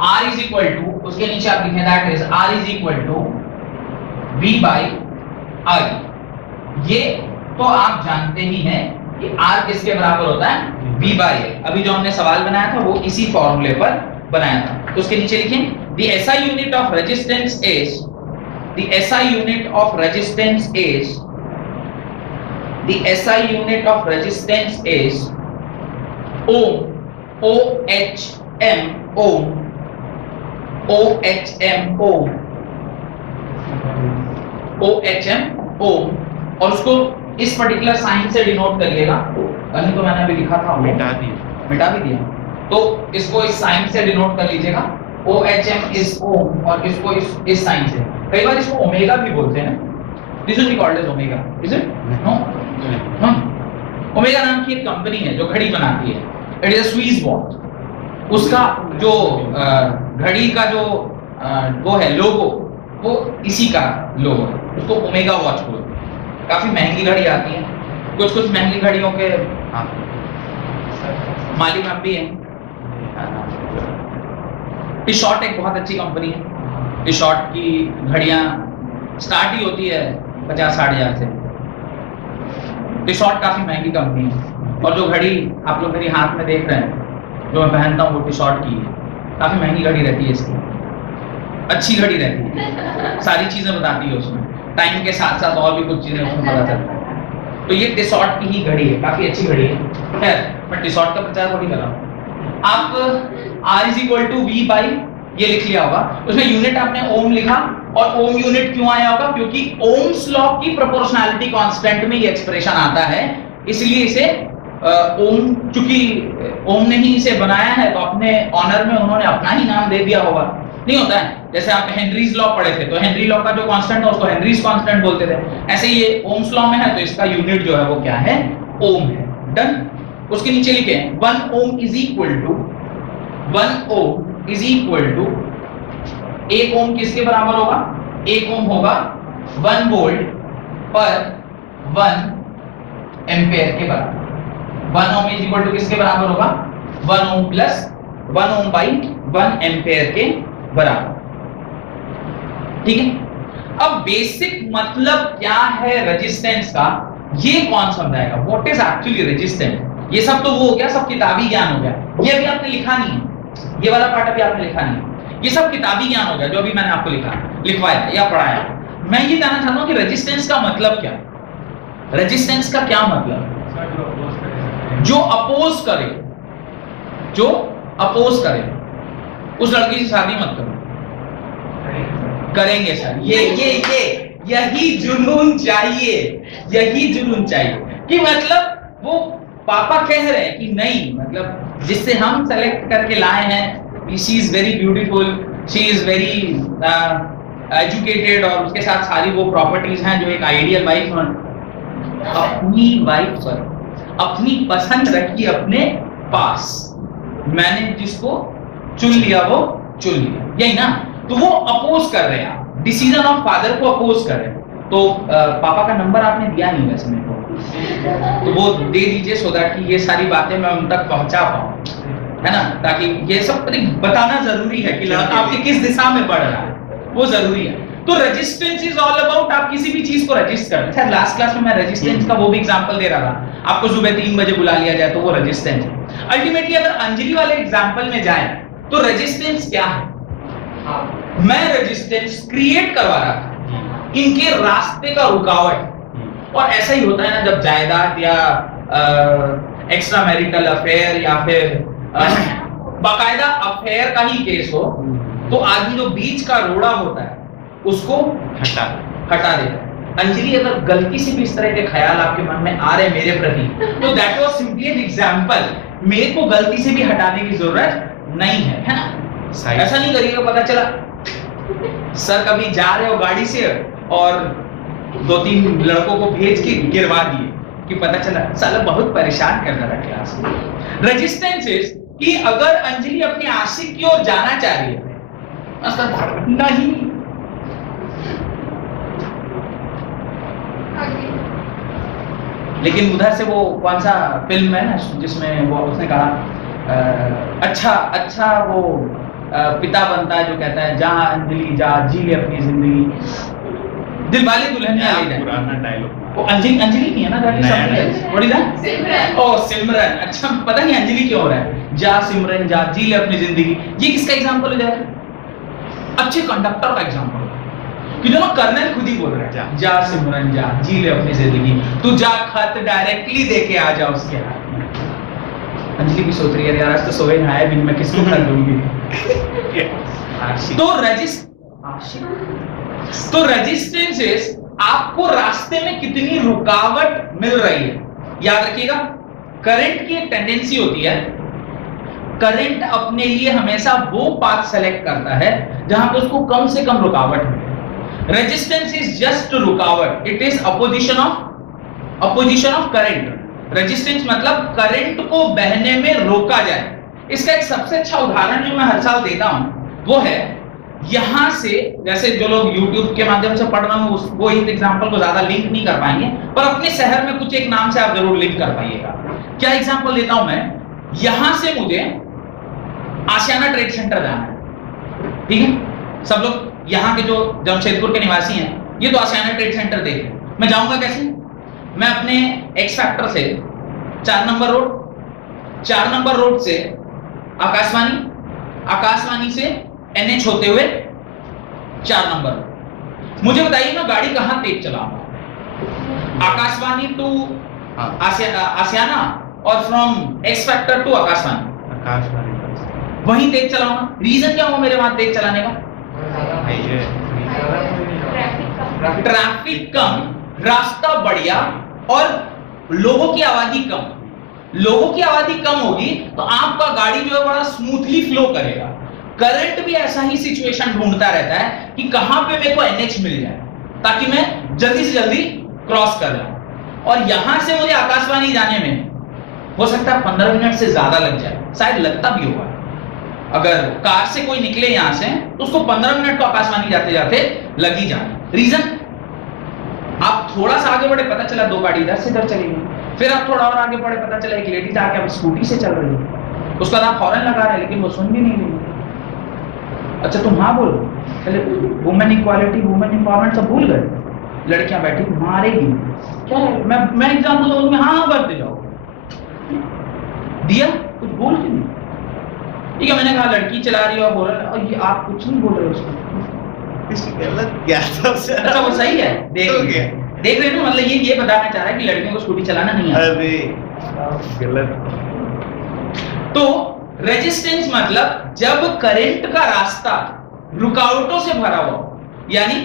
R is equal to, उसके नीचे आप लिखें that is R is equal to V by I। ये तो आप जानते ही हैं कि R किसके बराबर होता है, V बाई A। अभी जो हमने सवाल बनाया था वो इसी फॉर्मूले पर बनाया था, तो उसके नीचे लिखें the SI unit of resistance is, the SI unit of resistance is, the SI unit of resistance is ohm, OHM, ohm, OHM, ohm, OHM, ohm, और उसको इस पर्टिकुलर साइन से डिनोट करिएगा, कहीं तो मैंने अभी लिखा था, मिटा भी दिया, तो इसको इस साइन से डिनोट कर लीजिएगा, OHM इज ओम, और इसको इस साइन से, कई बार इसको ओमेगा भी बोलते हैं, this will be called as omega, is it? No, no. Omega नाम की एक कंपनी है जो घड़ी बनाती है, it is a Swiss watch. उसका जो घड़ी का जो वो है लोगो, वो इसी का लोगो है, उसको ओमेगा वॉच बोलते हैं। काफी महंगी घड़ी आती है, कुछ कुछ महंगी घड़ियों के मालिक आप भी हैं। टी-शॉर्ट एक बहुत अच्छी कंपनी है। टी-शॉर्ट की घड़ियां स्टार्ट ही होती है 50-60 हजार से। टी-शॉर्ट काफी महंगी कंपनी है, और जो घड़ी आप लोग मेरी हाथ में देख रहे हैं जो मैं पहनता हूँ वो टी-शॉर्ट की है। काफी महंगी घड़ी रहती है इसकी, अच्छी घड़ी रहती है, सारी चीजें बताती है उसमें, टाइम के साथ साथ और भी कुछ चीजें उसमें पता चलती है। तो ये टी-शॉर्ट की ही घड़ी है, काफी अच्छी घड़ी है। खैर मैं टी-शॉर्ट का प्रचार थोड़ी कर रहा हूँ। आप R = V by ये लिख लिया होगा, उसमें यूनिट आपने ओम लिखा, और ओम यूनिट क्यों आया होगा? क्योंकि ओम्स लॉ की प्रोपोर्शनैलिटी कांस्टेंट में ये एक्सप्रेशन आता है, इसलिए इसे ओम, चूंकि ओम ने ही इसे बनाया है तो अपने ऑनर में उन्होंने अपना ही नाम दे दिया होगा। नहीं होता है, जैसे आप हेनरीज लॉ पढ़े थे तो हेनरी लॉ का जो कांस्टेंट है उसको हेनरीज कांस्टेंट बोलते थे, ऐसे ये ओम्स लॉ में है तो इसका यूनिट जो है वो क्या है? ओम है। डन। उसके नीचे लिखे 1 ohm is equal to 1 ohm is equal to 1 ohm किसके बराबर होगा? 1 ओम होगा 1 वोल्ट पर 1 एम्पेयर के बराबर। 1 ओम इज इक्वल टू किसके बराबर होगा? 1 ohm plus 1 ohm by 1 ampere के बराबर। ठीक है, अब बेसिक मतलब क्या है रेजिस्टेंस का, ये कौन समझाएगा? What is actually resistance? ये सब तो वो हो गया, सब किताबी ज्ञान हो गया, ये अभी आपने लिखा नहीं है, ये वाला पार्ट अभी आपने लिखा नहीं है, ये सब किताबी ज्ञान हो गया जो अभी मैंने आपको लिखवाया या पढ़ाया। मैं ये जानना चाहता हूं कि रेजिस्टेंस का मतलब क्या? रेजिस्टेंस का क्या मतलब? जो अपोज करे, जो अपोज करे। उस लड़की से शादी मत करो। करेंगे सर, ये यही जुनून चाहिए, यही जुनून चाहिए कि मतलब वो पापा कह रहे हैं कि नहीं, मतलब जिससे हम सेलेक्ट करके लाए हैं, she is very beautiful, she is very educated, और उसके साथ सारी वो प्रॉपर्टीज हैं जो एक आइडियल वाइफ है। अपनी वाइफ पर अपनी पसंद रखी अपने पास, मैंने जिसको चुन लिया वो चुन लिया, यही ना? तो वो अपोज कर रहे हैं, डिसीजन ऑफ फादर को अपोज कर रहे हैं। तो पापा का नंबर आपने दिया नहीं वैसे मेरे को, तो वो दे दीजिए सो दैट कि ये सारी बातें मैं उन तक पहुंचा पाऊं, है ना? ताकि ये सब बताना जरूरी है कि लड़का आपके किस दिशा में बढ़ रहा है, वो जरूरी है। तो रेजिस्टेंस इज ऑल अबाउट आप किसी भी चीज को रजिस्ट कर। अच्छा, लास्ट क्लास में मैं रेजिस्टेंस का वो भी एग्जांपल दे रहा था, आपको सुबह 3 बजे बुला लिया जाए तो वो रेजिस्टेंस है। अल्टीमेटली अगर अंजलि वाले एग्जांपल में जाए तो रेजिस्टेंस क्या है? मैं रेजिस्टेंस क्रिएट करवा रहा था, इनके रास्ते का रुकावट। और ऐसा ही होता है ना, जब जायदाद या एक्स्ट्रा मैरिटल अफेयर या फिर बाकायदा अफेयर का ही केस हो, तो आदमी जो बीच का रोड़ा होता है उसको हटा देता है। अंजलि अगर गलती से भी इस तरह के ख्याल आपके मन में आ रहे मेरे प्रति, तो that was simply an example, मेरे को गलती से भी हटाने की जरूरत नहीं है ना? ऐसा नहीं करिएगा, पता चला सर कभी जा रहे हो गाड़ी से और 2-3 लड़कों को भेज के गिरवा दिए कि पता चला साला बहुत परेशान कर रहा है क्लास में। रेजिस्टेंस इज कि अगर अंजलि अपनी आशिक की ओर जाना चाह रही है, नहीं, लेकिन उधर से वो कौन सा फिल्म है ना जिसमें वो उसने कहा अच्छा वो पिता बनता है जो कहता है जहां अंजलि जा जी ले अपनी जिंदगी, दिलवाले दुल्हनिया ले जाए। पुराना डायलॉग। वो अंजलि नहीं है ना, व्हाट इज दैट? सिमरन। ओ सिमरन, अच्छा पता नहीं अंजलि क्यों हो रहा है, जा सिमरन जा जी ले अपनी जिंदगी। ये किसका एग्जांपल हो जाएगा? अच्छे कंडक्टर का एग्जांपल कि दोनों कर्नल खुद ही बोल रहे हैं, जा सिमरन जा जी ले अपनी जिंदगी, तू जा खत डायरेक्टली देके आ जा उसके हाथ में। अंजलि भी सोच रही है यार आज तो सोए ना है, मैं किसको खत दूंगी? तो रेजिस्टेंस इज आपको रास्ते में कितनी रुकावट मिल रही है। याद रखिएगा, करंट की एक टेंडेंसी होती है, करंट अपने लिए हमेशा वो पाथ सेलेक्ट करता है जहां पे उसको कम से कम रुकावट मिले। रेजिस्टेंस इज जस्ट रुकावट, it is opposition of current. Resistance मतलब करंट को बहने में रोका जाए। इसका एक सबसे अच्छा उदाहरण जो मैं हर साल देता हूं वो है, यहां से जैसे जो लोग YouTube के माध्यम से पढ़ रहे हो वो इस एग्जांपल को ज्यादा लिंक नहीं कर पाएंगे, पर अपने शहर में कुछ एक नाम से आप जरूर लिंक कर पाइएगा। क्या एग्जांपल देता हूं मैं, यहां से मुझे आशियाना ट्रेड सेंटर जाना है, ठीक है। सब लोग यहाँ के जो जमशेदपुर के निवासी हैं ये तो आशियाना ट्रेड सेंटर देखे। मैं जाऊंगा कैसे? मैं अपने एक्स फैक्टर से 4 नंबर रोड से आकाशवाणी से NH होते हुए 4 नंबर। मुझे बताइए मैं गाड़ी कहां तेज चलाऊंगा? आकाशवाणी टू आशियाना और from X factor to Akashvani वहीं तेज चलाऊंगा। रीजन क्या होगा मेरे वहां तेज चलाने का? ट्रैफिक कम, रास्ता बढ़िया और लोगों की आबादी कम। लोगों की आबादी कम होगी तो आपका गाड़ी जो है बड़ा स्मूथली फ्लो करेगा। करंट भी ऐसा ही सिचुएशन ढूंढता रहता है कि कहां पे मेरे को NH मिल जाए ताकि मैं जल्दी से जल्दी क्रॉस कर जाऊं। और यहां से मुझे आकाशवाणी जाने में हो सकता है 15 मिनट से ज्यादा लग जाए, शायद लगता भी होगा। अगर कार से कोई निकले यहां से तो उसको 15 मिनट तो आकाशवाणी जाते जाते लग ही जाए। रीजन, आप थोड़ा सा आगे बढ़े, पता चला 2 गाड़ी इधर से इधर चली गई। फिर आप थोड़ा और आगे बढ़े, पता चला एक लेडीज आके अब स्कूटी से चल रही है, उसका आप हॉर्न लगा रहे हैं लेकिन वो सुन भी नहीं रही। अच्छा तुम हाँ बोलो, चले वुमेन इक्वालिटी वुमेन एम्पावरमेंट सब भूल गए, लड़कियां बैठी मारेगी क्या है? मैं एग्जाम्पल दूं उसमें हाँ भर दे जाओ, दिया कुछ बोल के नहीं। ठीक है, मैंने कहा लड़की चला रही है और बोल रहा है, और ये आप कुछ नहीं बोल रहे उसको, गलत क्या था? अच्छा वो सही है, देख रहे हो, मतलब ये बताना चाह रहा है कि लड़कियों को स्कूटी चलाना नहीं आता। अरे गलत। तो रेजिस्टेंस मतलब जब करंट का रास्ता रुकावटों से भरा हुआ, यानी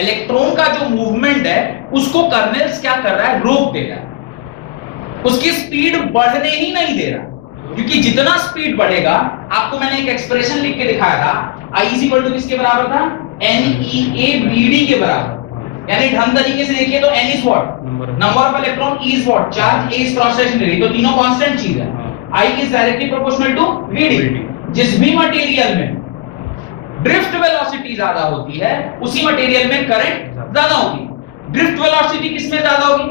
इलेक्ट्रॉन का जो मूवमेंट है उसको कर्नेल्स क्या कर रहा है? रोक दे रहा है, उसकी स्पीड बढ़ने ही नहीं दे रहा। क्योंकि जितना स्पीड बढ़ेगा, आपको मैंने एक एक्सप्रेशन लिख के दिखाया था, I इज इक्वल टू किसके बराबर था? NEABD के बराबर। यानी ढंग तरीके से देखिए तो N is what? Number of electron, E is what? Charge, A is cross sectional, तो तीनों कांस्टेंट चीज है। I is directly proportional to VD। जिस भी मटेरियल में ड्रिफ्ट वेलोसिटी ज्यादा होती है उसी मटेरियल में करंट ज्यादा होगी। ड्रिफ्ट वेलोसिटी किस में ज्यादा होगी?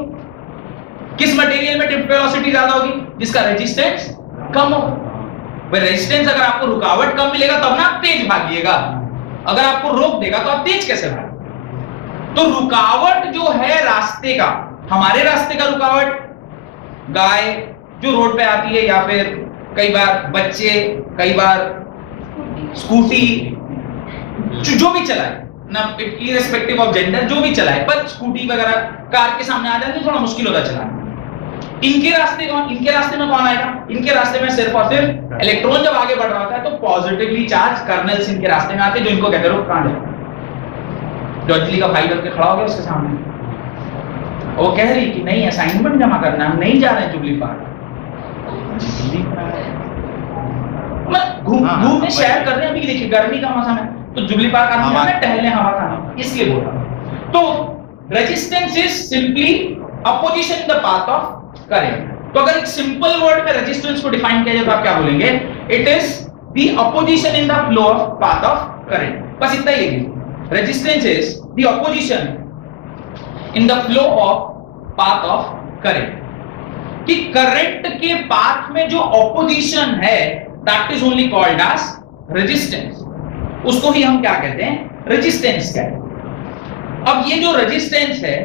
किस मटेरियल में ड्रिफ्ट वेलोसिटी ज्यादा होगी? जिसका रेजिस्टेंस कम हो। भाई रेजिस्टेंस अगर आपको रुकावट कम मिलेगा तब ना आप तेज भागिएगा, अगर आपको रोक देगा तो आप तेज कैसे भागेंगे? तो रुकावट जो है रास्ते का, हमारे रास्ते का रुकावट, गाय जो रोड पे आती है या फिर कई बार बच्चे, कई बार स्कूटी, जो भी चलाए ना, इररिस्पेक्टिव ऑफ जेंडर, जो भी चलाए, पर स्कूटी वगैरह कार के सामने आ जाती है थोड़ा मुश्किल होता चलाना। इनके रास्ते में कौन आएगा? इनके रास्ते में सिर्फ और सिर्फ इलेक्ट्रॉन जब आगे बढ़ रहा होता है तो पॉजिटिवली चार्ज कर्नल्स इनके रास्ते में आते हैं, जो इनको कहते हैं कहां जाए। जो अंजलि का भाई बनकर खड़ा हो गया उसके सामने, वो कह रही कि नहीं असाइनमेंट जमा करना, हम नहीं जा रहे हैं जुबली पार्क, घूमने शहर कर रहे हैं। अभी देखिए गर्मी का मौसम है तो जुबली पार्क आना जाना है, टहलने, हवा खाना, इसलिए बोल रहा हूं। तो resistance is simply opposition in the path of current. तो अगर एक सिंपल वर्ड में रेजिस्टेंस को डिफाइन किया जाए तो आप क्या बोलेंगे? It is the opposition in the flow of path of current. बस इतना ही लिखिए, resistance is the opposition in the flow of path of current. कि करंट के पाथ में जो अपोजिशन है that is only called as resistance, उसको ही हम क्या कहते हैं? रेजिस्टेंस कहते हैं। अब ये जो रेजिस्टेंस है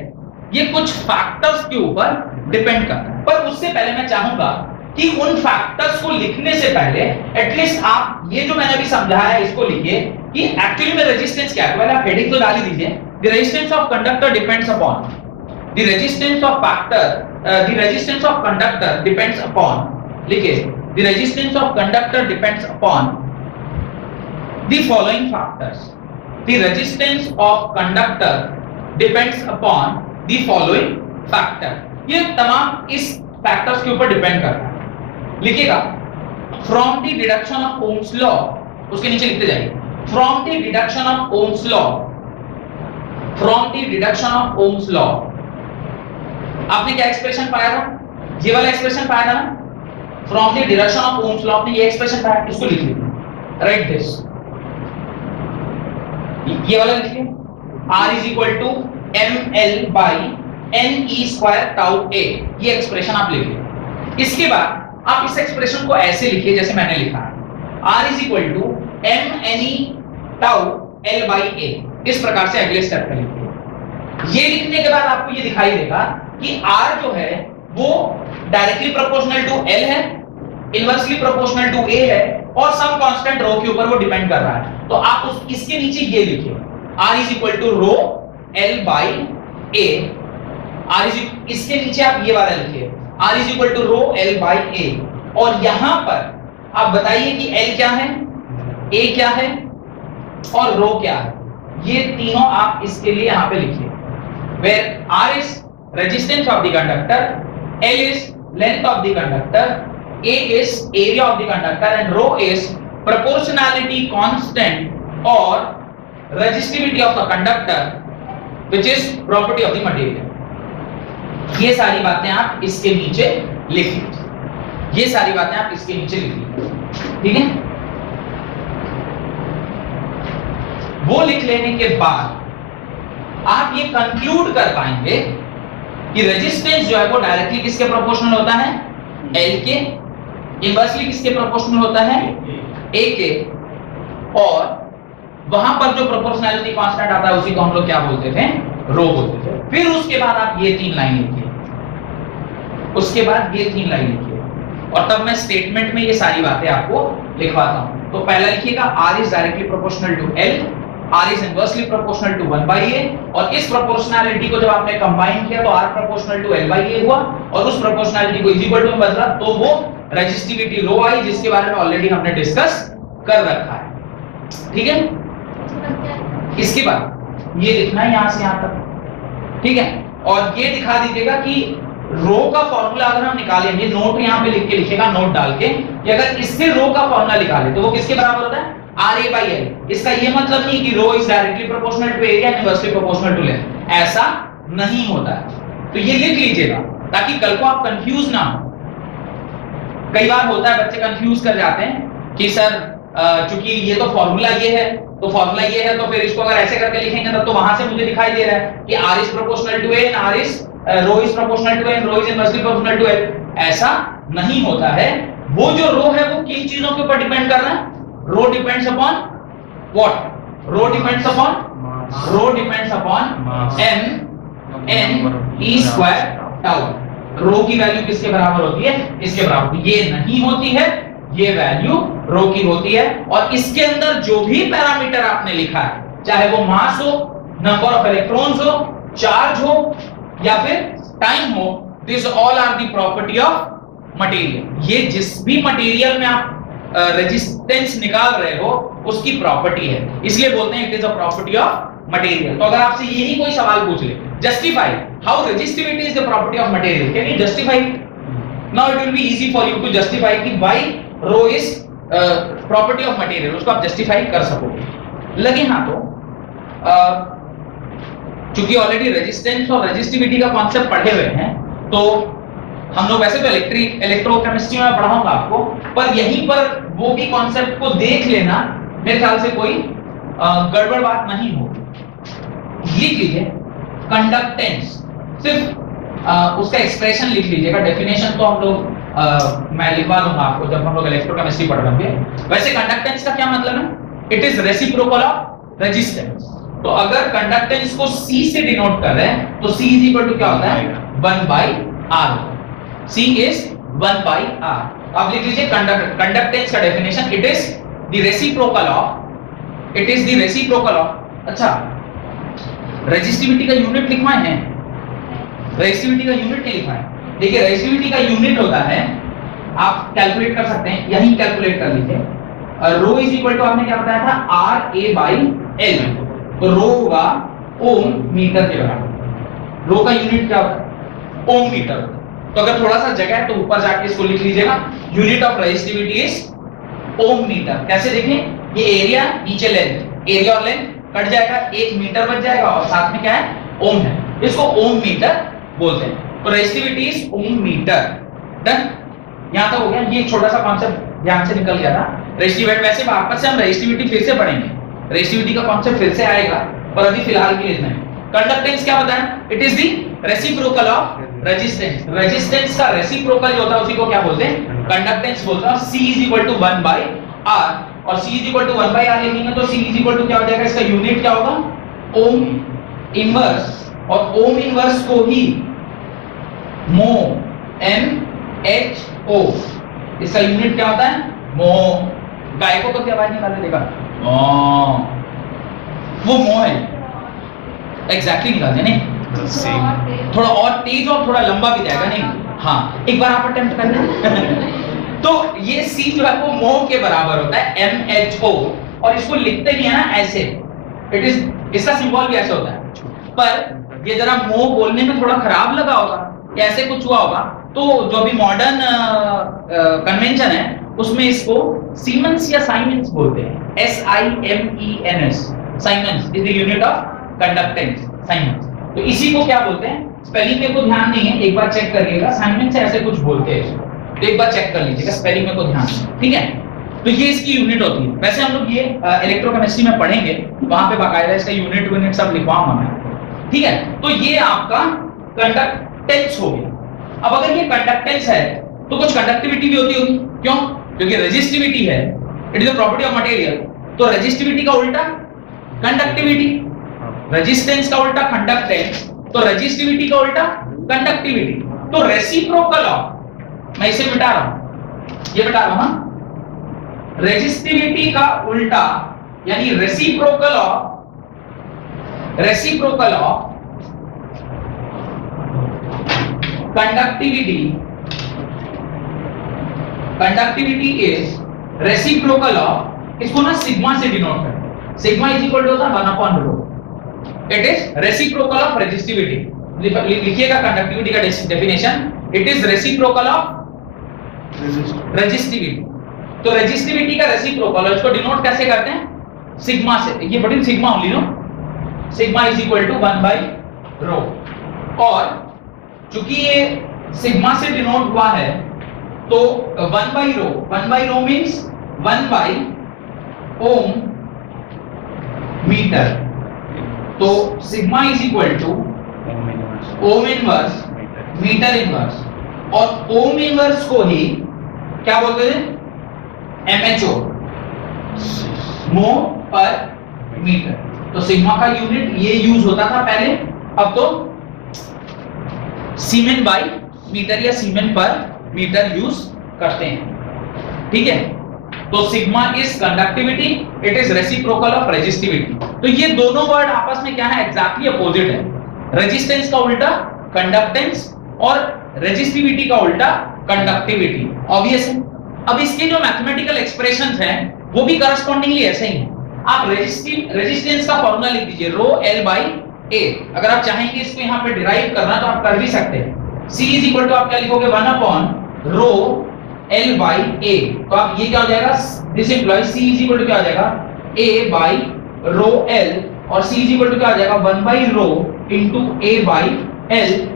ये कुछ फैक्टर्स के ऊपर डिपेंड करता है, पर उससे पहले मैं चाहूंगा कि उन फैक्टर्स को लिखने से पहले एटलीस्ट आप ये जो मैंने अभी समझाया है इसको लिखिए कि एक्चुअली में रेजिस्टेंस क्या है। पहले आप हेडिंग तो डाल ही दीजिए, the resistance of conductor depends upon the resistance of factor, the resistance of conductor depends upon, लिखिए the resistance of conductor depends upon the following factors. The resistance of conductor depends upon the following factor. ये तमाम इस factors के ऊपर depend करता है। लिखिएगा from the deduction of Ohm's law, उसके नीचे लिखते जाइए, from the deduction of Ohm's law from the deduction of Ohm's law. आपने क्या एक्सप्रेशन पाया था? ये वाला एक्सप्रेशन पाया था ना, from the deduction of Ohm's law. आपने ये एक्सप्रेशन पाया, इसको लिख लीजिए, राइट दिस, ये वाला लिखिए, R is equal to ml by ne square tau a, ये एक्सप्रेशन आप लिखिए। इसके बाद आप इस एक्सप्रेशन को ऐसे लिखिए जैसे मैंने लिखा है, R is equal to mne tau l by a, इस प्रकार से अगले स्टेप पे लिखिए। ये लिखने के बाद आपको ये दिखाई देगा कि R जो है वो डायरेक्टली प्रोपोर्शनल टू L है, इनवर्सली प्रोपोर्शनल टू A है, और सम कांस्टेंट रो के ऊपर वो डिपेंड कर रहा है। तो आप इसके नीचे ये लिखिए, R is equal to row L by A, इसके नीचे आप ये वाला लिखिए, R is equal to row L by A, और यहां पर आप बताइए कि L क्या है, A क्या है और रो क्या है। ये तीनों आप इसके लिए यहां पे लिखिए, where R is resistance of the conductor, L is length of the conductor, A is area of the conductor, and rho is proportionality constant or resistivity of the conductor, which is property of the material। ये सारी बातें आप इसके नीचे लिख लीजिए, ये सारी बातें आप इसके नीचे लिख लीजिए, ठीक है। वो लिख लेने के बाद आप ये कंक्लूड कर पाएंगे कि रेजिस्टेंस जो है वो डायरेक्टली किसके प्रोपोर्शनल होता है, L के, इनवर्सली किसके प्रोपोर्शनल होता है, A के, और वहां पर जो प्रोपोर्शनैलिटी कांस्टेंट आता है उसी को हम लोग क्या बोलते थे, रो बोलते थे। फिर उसके बाद आप ये तीन लाइन लिखिए, उसके बाद ये तीन लाइन लिखिए, और तब मैं स्टेटमेंट में ये सारी बातें आपको लिखवाता हूं। तो पहला लिखिएगा, R is directly proportional to L, R is inversely proportional to 1 by A, और इस प्रोपोर्शनैलिटी को जब आपने कंबाइन किया तो R proportional to L by A हुआ, और उस प्रोपोर्शनैलिटी को इज इक्वल टू में बदला तो वो रेजिस्टिविटी रो आई, जिसके बारे में ऑलरेडी हमने डिस्कस कर रखा है, ठीक है। इसके बाद ये लिखना है यहां से यहां तक, ठीक है, और ये दिखा दीजिएगा कि रो का फॉर्मूला अगर हम निकालेंगे, नोट यहां पे लिख के लिखेगा, नोट डाल के, कि अगर इससे रो का फॉर्मूला निकाले तो वो किसके बराबर होता है, RA by L। इसका ये मतलब नहीं कि rho is directly proportional to area and inversely proportional to length, ऐसा नहीं होता है। तो ये लिख लीजिएगा ताकि कल को आप कंफ्यूज ना हो। कई बार होता है बच्चे कंफ्यूज कर जाते हैं कि सर चूंकि ये तो फॉर्मूला ये है, तो फॉर्मूला ये है, तो फिर इसको अगर ऐसे करके लिखेंगे तब तो वहां से मुझे दिखाई दे रहा है कि R is proportional to A and R is rho is proportional to N, rho is inversely proportional to L. ऐसा नहीं होता है। वो जो रो है वो किन चीजों के ऊपर डिपेंड कर रहा है? Rho depends upon what? Rho depends upon m n e square tau. Rho की वैल्यू किसके बराबर होती है? इसके बराबर। ये नहीं होती है, ये वैल्यू रो की होती है। और इसके अंदर जो भी पैरामीटर आपने लिखा है, चाहे वो मास हो, नंबर ऑफ इलेक्ट्रॉन्स हो, चार्ज हो या फिर टाइम हो, this all are the property of material. ये जिस भी मटेरियल में आप रेजिस्टेंस निकाल रहे हो उसकी प्रॉपर्टी है, इसलिए बोलते हैं it is a property of material. तो अगर आपसे यही कोई सवाल पूछ ले, justify how resistivity is the property of material, can you justify? Now it will be easy for you to justify कि why rho is property of material, उसको आप जस्टिफाई कर सकोगे। लगे हां तो चूंकि ऑलरेडी रेजिस्टेंस और रेजिस्टिविटी का कॉन्सेप्ट पढ़े हुए हैं, तो हम लोग वैसे तो इलेक्ट्रोकेमिस्ट्री में पढ़ाऊंगा आपको, पर यहीं पर वो भी कॉन्सेप्ट को देख लेना, मेरे ख्याल से कोई गड़बड़ बात नहीं होगी। लिख लीजिए कंडक्टेंस, सिर्फ उसका एक्सप्रेशन लिख लीजिएगा। डेफिनेशन तो हम लोग मैं लिखवा दूंगा आपको जब हम लोग इलेक्ट्रोकेमिस्ट्री पढ़ रहे हैं। वैसे कंडक्टेंस का क्या मतलब है? It is reciprocal of resistance. तो अगर कंडक्टेंस को C से डिनोट कर रहे हैं तो C इज इक्वल टू क्या होता है? 1/R। C is 1/R। अब लिख लीजिए कंडक्टेंस का definition, it is the reciprocal of, अच्छा रेजिस्टिविटी का यूनिट लिखवाए हैं? रेजिस्टिविटी का यूनिट नहीं लिखवाए। देखिए रेजिस्टिविटी का यूनिट होता है, आप कैलकुलेट कर सकते हैं, यहीं कैलकुलेट कर लीजिए। रो इज इक्वल टू आपने क्या बताया था? RA/L। तो रो होगा ओम मीटर के बराबर। रो का यूनिट क्या होता है? ओम मीटर। तो अगर थोड़ा सा जगह है तो ऊपर जाके इसको लिख लीजिएगा, unit of resistivity is ohm metre. कैसे देखें? ये एरिया नीचे लेंथ, एरिया और लेंथ कट जाएगा, 1 मीटर बच जाएगा और साथ में क्या है, ओम है, इसको ओम मीटर बोलते हैं। तो resistivity is ohm metre. Done, यहां तक हो गया। ये छोटा सा कॉन्सेप्ट ध्यान से निकल गया था। रेजिस्टिविटी, वैसे वापस से हम रेजिस्टिविटी फिर से पढ़ेंगे, रेजिस्टिविटी का कॉन्सेप्ट फिर से आएगा, पर अभी फिलहाल के लिए इतना है। कंडक्टेंस क्या बताएं? It is the reciprocal of resistance. Resistance का रेसिप्रोकल जो होता है उसी को क्या बोलते हैं? कंडक्टेंस बोलते हैं। C is equal to 1 by R, और C is equal to 1 by R लिखेंगे तो C is equal to क्या हो जाएगा, इसका यूनिट क्या होगा, ओम इनवर्स, और ओम इनवर्स को ही मो, MHO, इसका यूनिट क्या होता है, मो। गाय को तो क्या आवाज निकालने देगा, वो मो है, एग्जैक्टली निकालते नहीं, थोड़ा और तेज और थोड़ा लंबा भी जाएगा नहीं। हाँ, एक बार आप अटेम्प्ट करना। तो ये C जो है वो मो के बराबर होता है, MHO, और इसको लिखते भी है ना ऐसे, इट इज, इसका सिंबल भी ऐसे होता है। पर ये जरा मो बोलने में थोड़ा खराब लगा होगा, ऐसे कुछ हुआ होगा, तो जो भी मॉडर्न कन्वेंशन है उसमें इसको सीमेंस या साइमेंस बोलते हैं, SIMENS, siemens is the unit of conductance, siemens. तो इसी को क्या बोलते हैं, स्पेलिंग में को ध्यान नहीं है, एक बार चेक करिएगा, साइमेंस ऐसे कुछ बोलते हैं, तो एक बार चेक कर लीजिएगा, स्पेलिंग में को ध्यान, ठीक है। तो ये इसकी यूनिट होती है। वैसे हम लोग ये इलेक्ट्रोकेमिस्ट्री में पढ़ेंगे, वहां पे बाकायदा इसका यूनिट सब लिखवाऊंगा मैं, ठीक है। तो ये आपका कंडक्टेंस हो गया। अब अगर ये कंडक्टेंस है तो कुछ कंडक्टिविटी भी होती होगी, क्यों? क्योंकि रेजिस्टिविटी है, it is a property of material. तो रेजिस्टिविटी का उल्टा कंडक्टिविटी, रेजिस्टेंस का उल्टा कंडक्टेंस, तो रेजिस्टिविटी का उल्टा कंडक्टिविटी। तो रेसिप्रोकल ऑफ, मैं इसे मिटा रहा हूं, ये मिटा रहा हूं ना, रेजिस्टिविटी का उल्टा यानी reciprocal of conductivity is reciprocal of, इसको ना सिग्मा से डिनोट करते हैं। सिग्मा इज इक्वल टू होता है 1/ρ, it is reciprocal of resistivity. लिखिएगा कंडक्टिविटी का definition, it is reciprocal of resistivity. तो रेजिस्टिविटी का रेसिप्रोकल, इसको डिनोट कैसे करते हैं, सिग्मा से। ये बड़ी sigma only no, sigma is equal to 1/ρ, और चूंकि ये सिग्मा से डिनोट हुआ है तो 1/ρ मींस 1/ओम मीटर। तो sigma is equal to ohm inverse metre inverse, और ओम इनवर्स को ही क्या बोलते हैं, MHO, मो पर मीटर। तो सिग्मा का यूनिट ये यूज होता था पहले, अब तो सीमेन बाई मीटर या सीमेन पर मीटर यूज करते हैं, ठीक है। तो sigma is conductivity, it is reciprocal of resistivity. तो ये दोनों वर्ड आपस में क्या है, एग्जैक्टली अपोजिट है। रेजिस्टेंस का उल्टा कंडक्टेंस और रेजिस्टिविटी का उल्टा कंडक्टिविटी, ऑब्वियस है। अब इसके जो मैथमेटिकल एक्सप्रेशंस हैं वो भी करस्पॉन्डिंगली ऐसे ही हैं। आप रेजिस्टेंस का फॉर्मूला लिख दीजिए, ρ/L/A। अगर आप चाहेंगे इसको यहाँ पे डिराइव करना तो आप कर भी सकते हैं। C इज इक्वल टू आप क्या लिखोगे, 1/ρ/L/A। तो आप ये क्या हो जाएगा, this implies C is equal to क्या हो जाएगा, A/ρL, और C इज इक्वल टू क्या हो जाएगा, 1/ρ into A/L,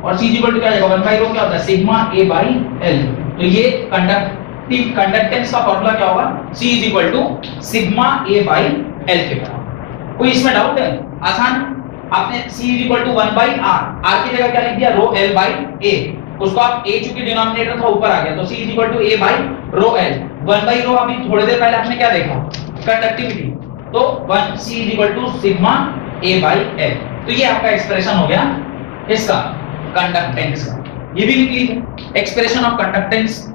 और C इज इक्वल टू क्या हो जाएगा, 1/ρ क्या होता है, सिग्मा A/L। तो ये कंडक्टेंस का फॉर्मूला क्या होगा, C is equal to sigma A/L के बराबर। कोई इसमें डाउट है? आसान, आपने C is equal to 1/R, R की जगह क्या लिख दिया, ρL/A। उसको आप A चूंकि डिनोमिनेटर था ऊपर आ गया, तो C is equal to A/ρL। 1/ρ अभी थोड़ी देर पहले आपने क्या देखा, कंडक्टिविटी, तो 1 C is equal to sigma A/L। तो ये आपका एक्सप्रेशन हो गया इसका कंडक्टेंस का। ये भी लिख लीजिए, expression of conductance.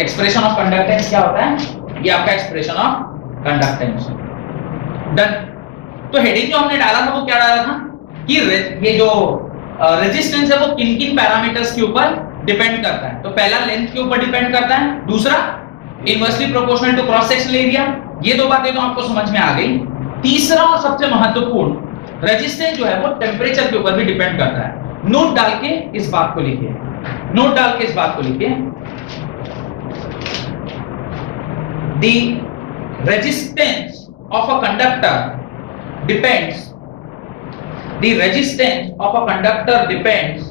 Expression of conductance क्या होता है, ये आपका एक्सप्रेशन ऑफ कंडक्टेंस। डन। तो हेडिंग जो हमने डाला था वो क्या डाला था कि ये जो रेजिस्टेंस है वो किन किन पैरामीटर्स के ऊपर डिपेंड करता है। तो पहला लेंथ के ऊपर डिपेंड करता है, दूसरा inversely proportional to cross sectional area. ये दो बातें तो आपको समझ में आ गई। तीसरा और सबसे महत्वपूर्ण, रेजिस्टेंस जो है वो टेम्परेचर के ऊपर भी डिपेंड करता है। नोट डाल के इस बात को लिखिए, नोट डाल के इस बात को लिखिए, the resistance of a conductor depends, the resistance of a conductor depends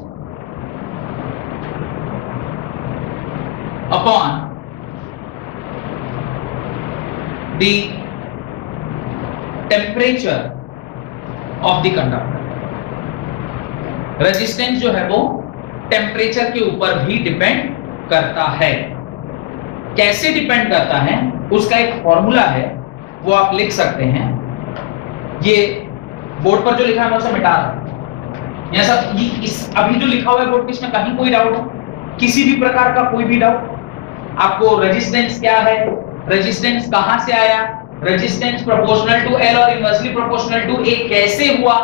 upon the temperature of the conductor. Resistance जो है वो टेम्परेचर के ऊपर भी डिपेंड करता है। कैसे डिपेंड करता है उसका एक फॉर्मूला है, वो आप लिख सकते हैं। ये बोर्ड पर जो लिखा है मैं उसे मिटा रहा हूं। यह सब इस अभी जो लिखा हुआ है बोर्ड पे, इसमें कहीं कोई डाउट हो, किसी भी प्रकार का कोई भी डाउट आपको? रेजिस्टेंस क्या है, रेजिस्टेंस कहां से आया, रेजिस्टेंस प्रोपोर्शनल टू एल और इनवर्सली प्रोपोर्शनल टू ए कैसे हुआ?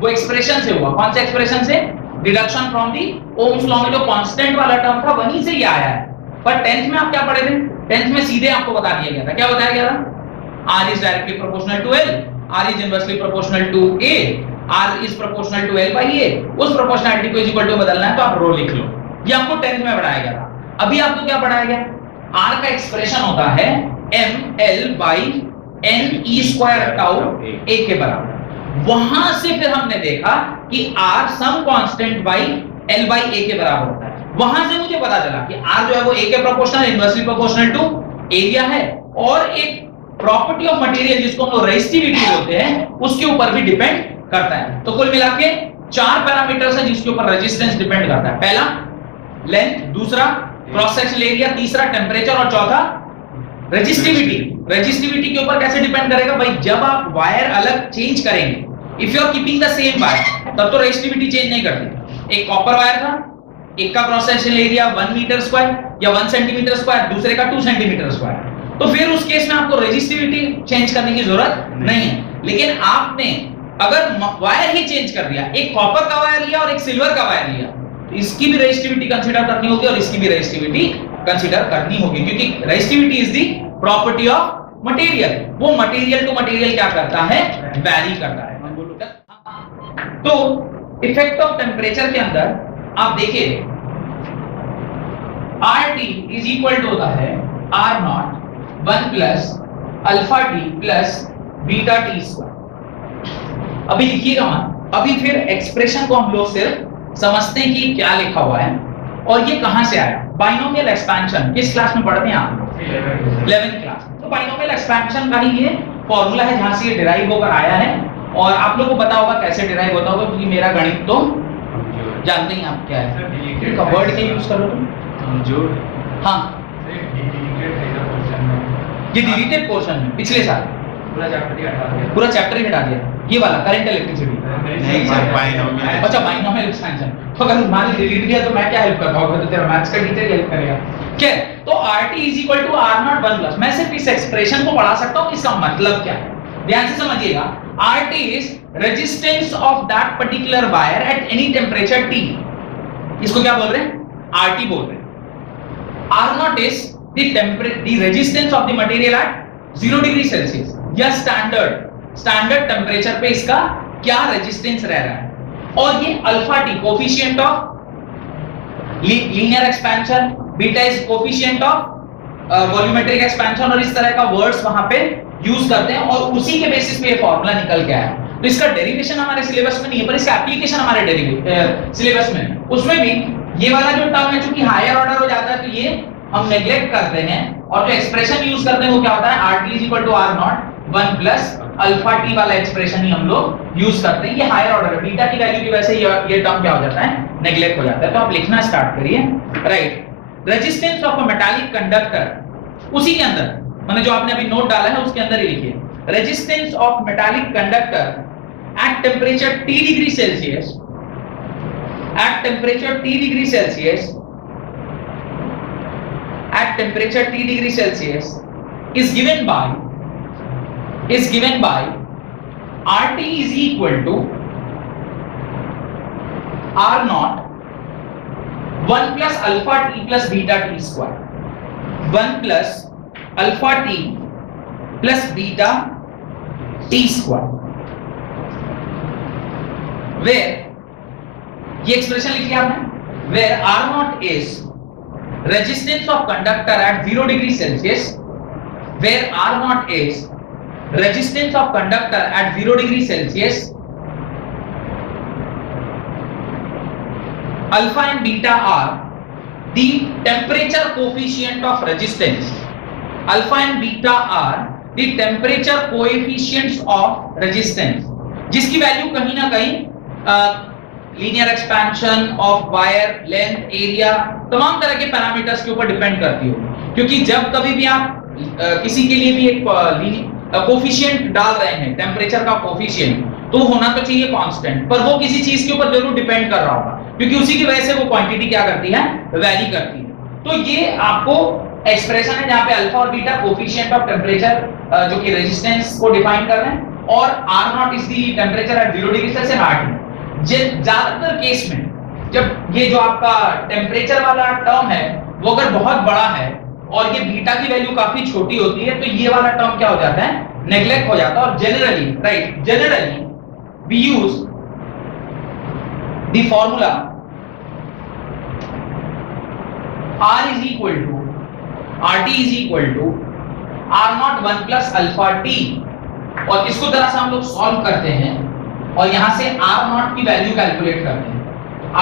वो एक्सप्रेशन से हुआ। कौन से एक्सप्रेशन से? Deduction from the Ohm's law में जो कांस्टेंट वाला टर्म था वहीं से ही आया है। पर 10th में आप क्या पढ़े थे? 10th में सीधे आपको बता दिया गया था। क्या बताया गया था? R is directly proportional to L, R is inversely proportional to A, R is proportional to L by A। उस प्रोपोर्शनैलिटी को इक्वल टू बदलना है तो आप रो लिख लो। ये आपको 10th में पढ़ाया गया था। अभी आपको क्या पढ़ाया गया? R का एक्सप्रेशन होता है ml by n e square tau A के बराबर। वहां से फिर हमने देखा कि R some constant by L by A के बराबर होता है। वहां से मुझे पता चला कि R जो है वो A के proportional, inversely proportional to area है, और एक प्रॉपर्टी ऑफ मटेरियल जिसको हम लोग रेजिस्टिविटी बोलते हैं उसके ऊपर भी डिपेंड करता है। तो कुल मिला के 4 पैरामीटर्स हैं जिसके ऊपर रेजिस्टेंस डिपेंड करता है। पहला लेंथ, दूसरा क्रॉस सेक्शनल एरिया, तीसरा टेम्परेचर और चौथा रेजिस्टिविटी। रेजिस्टिविटी के ऊपर कैसे डिपेंड करेगा भाई? जब आप वायर अलग चेंज करेंगे, if you are keeping the same wire तब तो रेजिस्टिविटी चेंज नहीं करती। एक कॉपर वायर था, एक का cross sectional area 1 metre square या 1 सेंटीमीटर स्क्वायर, दूसरे का 2 सेंटीमीटर स्क्वायर, तो फिर उस केस में आपको रेजिस्टिविटी चेंज करने की जरूरत नहीं है। लेकिन आपने अगर वायर ही चेंज कर दिया, एक कॉपर का वायर लिया और एक सिल्वर का वायर लिया, तो इसकी भी रेजिस्टिविटी कंसीडर करनी होगी और इसकी भी रेजिस्टिविटी कंसीडर करनी होगी, क्योंकि resistivity is the property of material. वो मटेरियल टू मटेरियल क्या करता है? वैरी करता है। तो इफेक्ट ऑफ टेम्परेचर के अंदर आप देखिए RT इज इक्वल टू होता है R naught 1 plus alpha T plus beta T square. अभी लिखिएगा मान, अभी फिर एक्सप्रेशन को हम लोग सिर्फ समझते हैं कि क्या लिखा हुआ है और ये कहां से आया। बाइनोमियल एक्सपेंशन किस क्लास में पढ़ते हैं आप? 11th class. तो बाइनोमियल एक्सपेंशन का ही ये फॉर्मूला है जहां से ये डिराइव होकर आया है, और आप लोगों को पता होगा कैसे डिराइव होता होगा, क्योंकि मेरा गणित तो जानते ही आप क्या है। वर्ड के यूज करो तुम। हाँ, ये डिलीटेड पोर्शन है पिछले साल, पूरा चैप्टर ही हटा दिया। ये वाला करंट इलेक्ट्रिसिटी नहीं सर, बाइनोमियल। अच्छा, बाइनोमियल एक्सपेंशन। तो अगर मान ली डिलीट किया तो मैं क्या हेल्प कर पाऊंगा? तो तेरा मैथ्स का टीचर हेल्प करेगा। क्या है? तो RT is equal to R naught 1 plus. मैं सिर्फ इस एक्सप्रेशन को पढ़ा सकता हूं, इसका मतलब क्या है ध्यान से समझिएगा। RT is resistance of that particular wire at any temperature T। इसको क्या बोल रहे हैं? RT बोल रहे हैं। R naught is the resistance of the material at 0 degree Celsius, या स्टैंडर्ड टेम्परेचर पे इसका क्या रेजिस्टेंस रह रहा है। और ये alpha T coefficient of linear expansion, beta is coefficient of volumetric expansion, और इस तरह का वर्ड्स वहां पे यूज करते हैं, और उसी के बेसिस पे ये फॉर्मूला निकल के आया। तो इसका डेरिवेशन हमारे सिलेबस में नहीं है, पर इसका एप्लीकेशन हमारे सिलेबस में है। उसमें भी ये वाला जो टर्म है चूंकि हायर ऑर्डर हो जाता है तो ये हम नेग्लेक्ट करते हैं, और जो एक्सप्रेशन यूज करते हैं वो क्या होता है? RT is equal to R naught 1 plus alpha T वाला एक्सप्रेशन ही हम लोग यूज करते हैं। ये हायर ऑर्डर है, बीटा की वैल्यू की वजह से ये टर्म क्या हो जाता है? नेग्लेक्ट हो जाता है। तो आप लिखना स्टार्ट करिए। Right, resistance of a metallic conductor, उसी के अंदर मैंने जो आपने अभी नोट डाला है उसके अंदर ही लिखिए। Resistance of metallic conductor at temperature T degree Celsius, at temperature T degree Celsius, at temperature T degree Celsius is given by RT is equal to R naught 1 plus alpha T plus beta T square, 1 plus alpha T plus beta T square, where ये expression लिखिए आपने, where R naught is resistance of conductor at 0 degree Celsius, where R naught is resistance of conductor at 0 degree Celsius, alpha and beta are the temperature coefficient of resistance. Alpha and beta are the temperature coefficients of resistance, जिसकी value कहीं ना कहीं linear expansion of wire, length, area, तमाम तरह के parameters के ऊपर depend करती हो। क्योंकि जब कभी भी आप किसी के लिए भी एक कोफिशिएंट डाल रहे हैं, टेम्परेचर का कोफिशिएंट, तो होना तो चाहिए कांस्टेंट, पर वो किसी चीज के ऊपर जरूर डिपेंड कर रहा होगा, क्योंकि उसी की वजह से वो क्वांटिटी क्या करती है, वेरी करती है। तो ये आपको एक्सप्रेशन है जहां पे अल्फा और बीटा कोफिशिएंट ऑफ टेम्परेचर जो कि रेजिस्टेंस को डिफाइन कर रहे हैं, और R naught is the temperature at 0 degree Celsius हार्ट। ज्यादातर केस में जब ये जो आपका टेम्परेचर वाला टर्म है वो अगर बहुत बड़ा है और ये बीटा की वैल्यू काफी छोटी होती है, तो ये वाला टर्म क्या हो जाता है, नेग्लेक्ट हो जाता है। और generally generally we use the formula R is equal to RT is equal to R0 1 plus alpha T, और इसको जरा सा हम लोग सॉल्व करते हैं और यहां से R0 की वैल्यू कैलकुलेट करते हैं।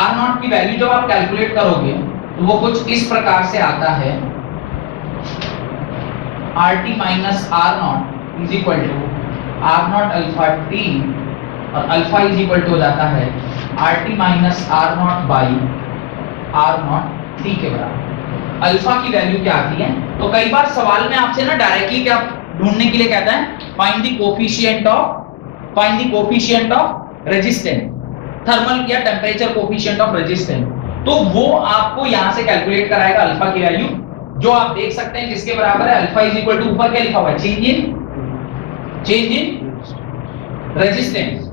R0 की वैल्यू जब आप कैलकुलेट करोगे तो वो कुछ इस प्रकार से आता है, RT minus R0 is equal to R0 alpha T, और अल्फा इज इक्वल टू हो जाता है RT minus R0 by R0 T के बराबर। अल्फा की वैल्यू क्या आती है, तो कई बार सवाल में आपसे ना डायरेक्टली क्या ढूंढने के लिए कहता है, find the coefficient of resistance, thermal या टेम्परेचर कोफिशिएंट ऑफ रेजिस्टेंस। तो वो आपको यहां से कैलकुलेट कराएगा अल्फा की वैल्यू, जो आप देख सकते हैं जिसके बराबर है अल्फा इज इक्वल टू, ऊपर क्या लिखा हुआ है, चेंज इन रेजिस्टेंस।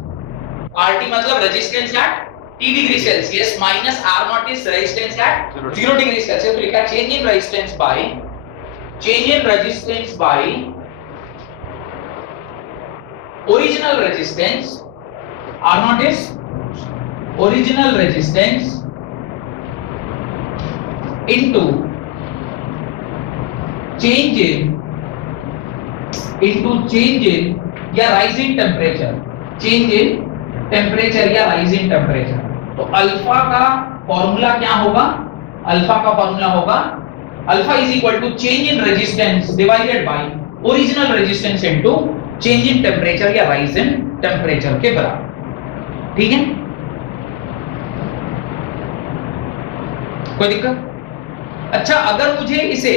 RT मतलब resistance at T degree Celsius minus R0 is resistance at 0 degree Celsius. तो लिखा change in resistance bye original resistance, R0 is original resistance into change in या rise in temperature, change in temperature या rise in temperature। तो alpha का formula क्या होगा, alpha का formula होगा alpha is equal to change in resistance divided by original resistance into change in temperature या rise in temperature के बराबर। ठीक है, कोई दिक्कत? अच्छा, अगर मुझे इसे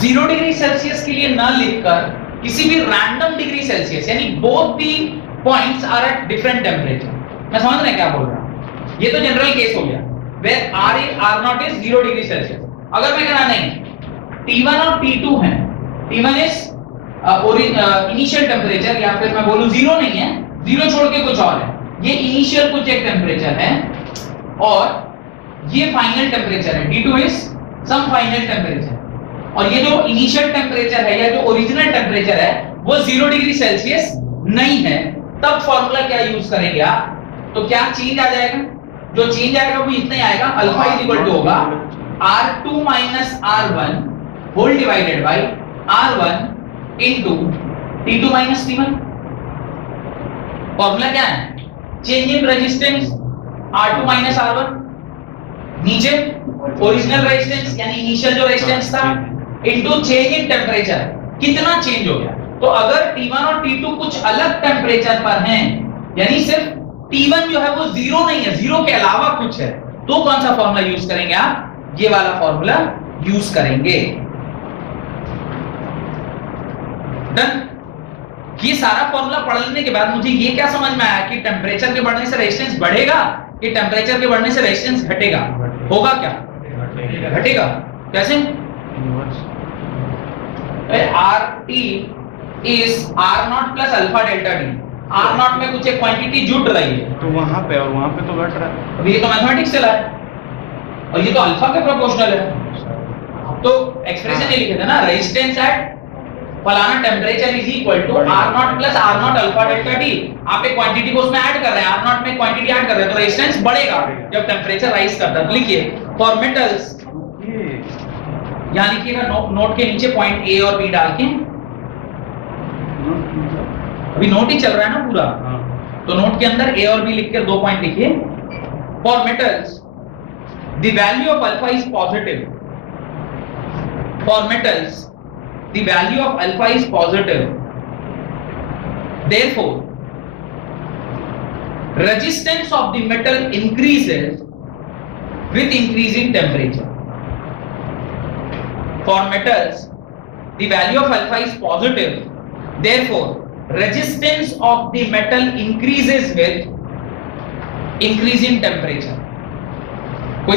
0 डिग्री सेल्सियस के लिए ना लिखकर किसी भी रैंडम डिग्री सेल्सियस, यानी both the points are at different temperature, मैं समझ रहे हैं क्या बोल रहा हूं, ये तो जनरल केस हो गया where R0 is 0 degree Celsius. अगर मैं कहना नहीं T1 और T2 है, T1 इज इनिशियल टेम्परेचर, या फिर मैं बोलूं 0 नहीं है, 0 छोड़ के कुछ और है, ये इनिशियल कुछ एक टेम्परेचर है और ये फाइनल टेम्परेचर है, T2 is some final temperature, और ये जो इनिशियल टेम्परेचर है या जो ओरिजिनल टेम्परेचर है वो 0 डिग्री सेल्सियस नहीं है, तब फॉर्मूला क्या यूज करेंगे आप, तो क्या चेंज आ जाएगा, जो चेंज आएगा वो इतना ही आएगा, अल्फा इज इक्वल टू होगा R2 minus R1 whole divided by R1 into T2 minus T1। Formula क्या है, change in resistance R2 minus R1, नीचे ओरिजिनल रेजिस्टेंस यानी इनिशियल जो रेजिस्टेंस था, इनटू चेंज इन टेम्परेचर, कितना चेंज हो गया। तो अगर T1 और T2 कुछ अलग टेम्परेचर पर हैं, यानी सिर्फ T1 जो है वो 0 नहीं है, 0 के अलावा कुछ है, तो कौन सा फॉर्मूला यूज करेंगे आप, ये वाला फॉर्मूला यूज करेंगे। डन। ये सारा फॉर्मूला पढ़ लेने के बाद मुझे ये क्या समझ में आया कि टेम्परेचर के बढ़ने से रेजिस्टेंस बढ़ेगा कि टेम्परेचर के बढ़ने से रेजिस्टेंस घटेगा, होगा क्या, घटेगा। कैसे, RT is R0 plus alpha delta D, R0 में कुछ एक क्वांटिटी जुट रही है, तो वहां पे और वहां पे तो घट रहा है, अब ये तो मैथमेटिक्स चला है और ये तो अल्फा के प्रोपोर्शनल है। तो एक्सप्रेशन ये लिखे थे ना, रेजिस्टेंस एट फलाना temperature is equal to R0 plus R0 alpha delta D। आप एक क्वांटिटी को उसमें ऐड कर रहे हैं, R0 में क्वांटिटी ऐड कर रहे हैं, तो रेजिस्टेंस बढ़ेगा जब टेम्परेचर राइज करता है। तो लिखिए फॉर मेटल्स, यहां लिखिएगा नोट के नीचे पॉइंट A और B डाल के, अभी नोट ही चल रहा है ना पूरा, तो नोट के अंदर ए और बी लिख के 2 पॉइंट लिखिए। For metals the value of alpha is positive, for metals the value of alpha is positive, therefore resistance of the metal increases with increasing temperature. For metals the value of alpha is positive, therefore resistance of the metal increases with increasing temperature. कोई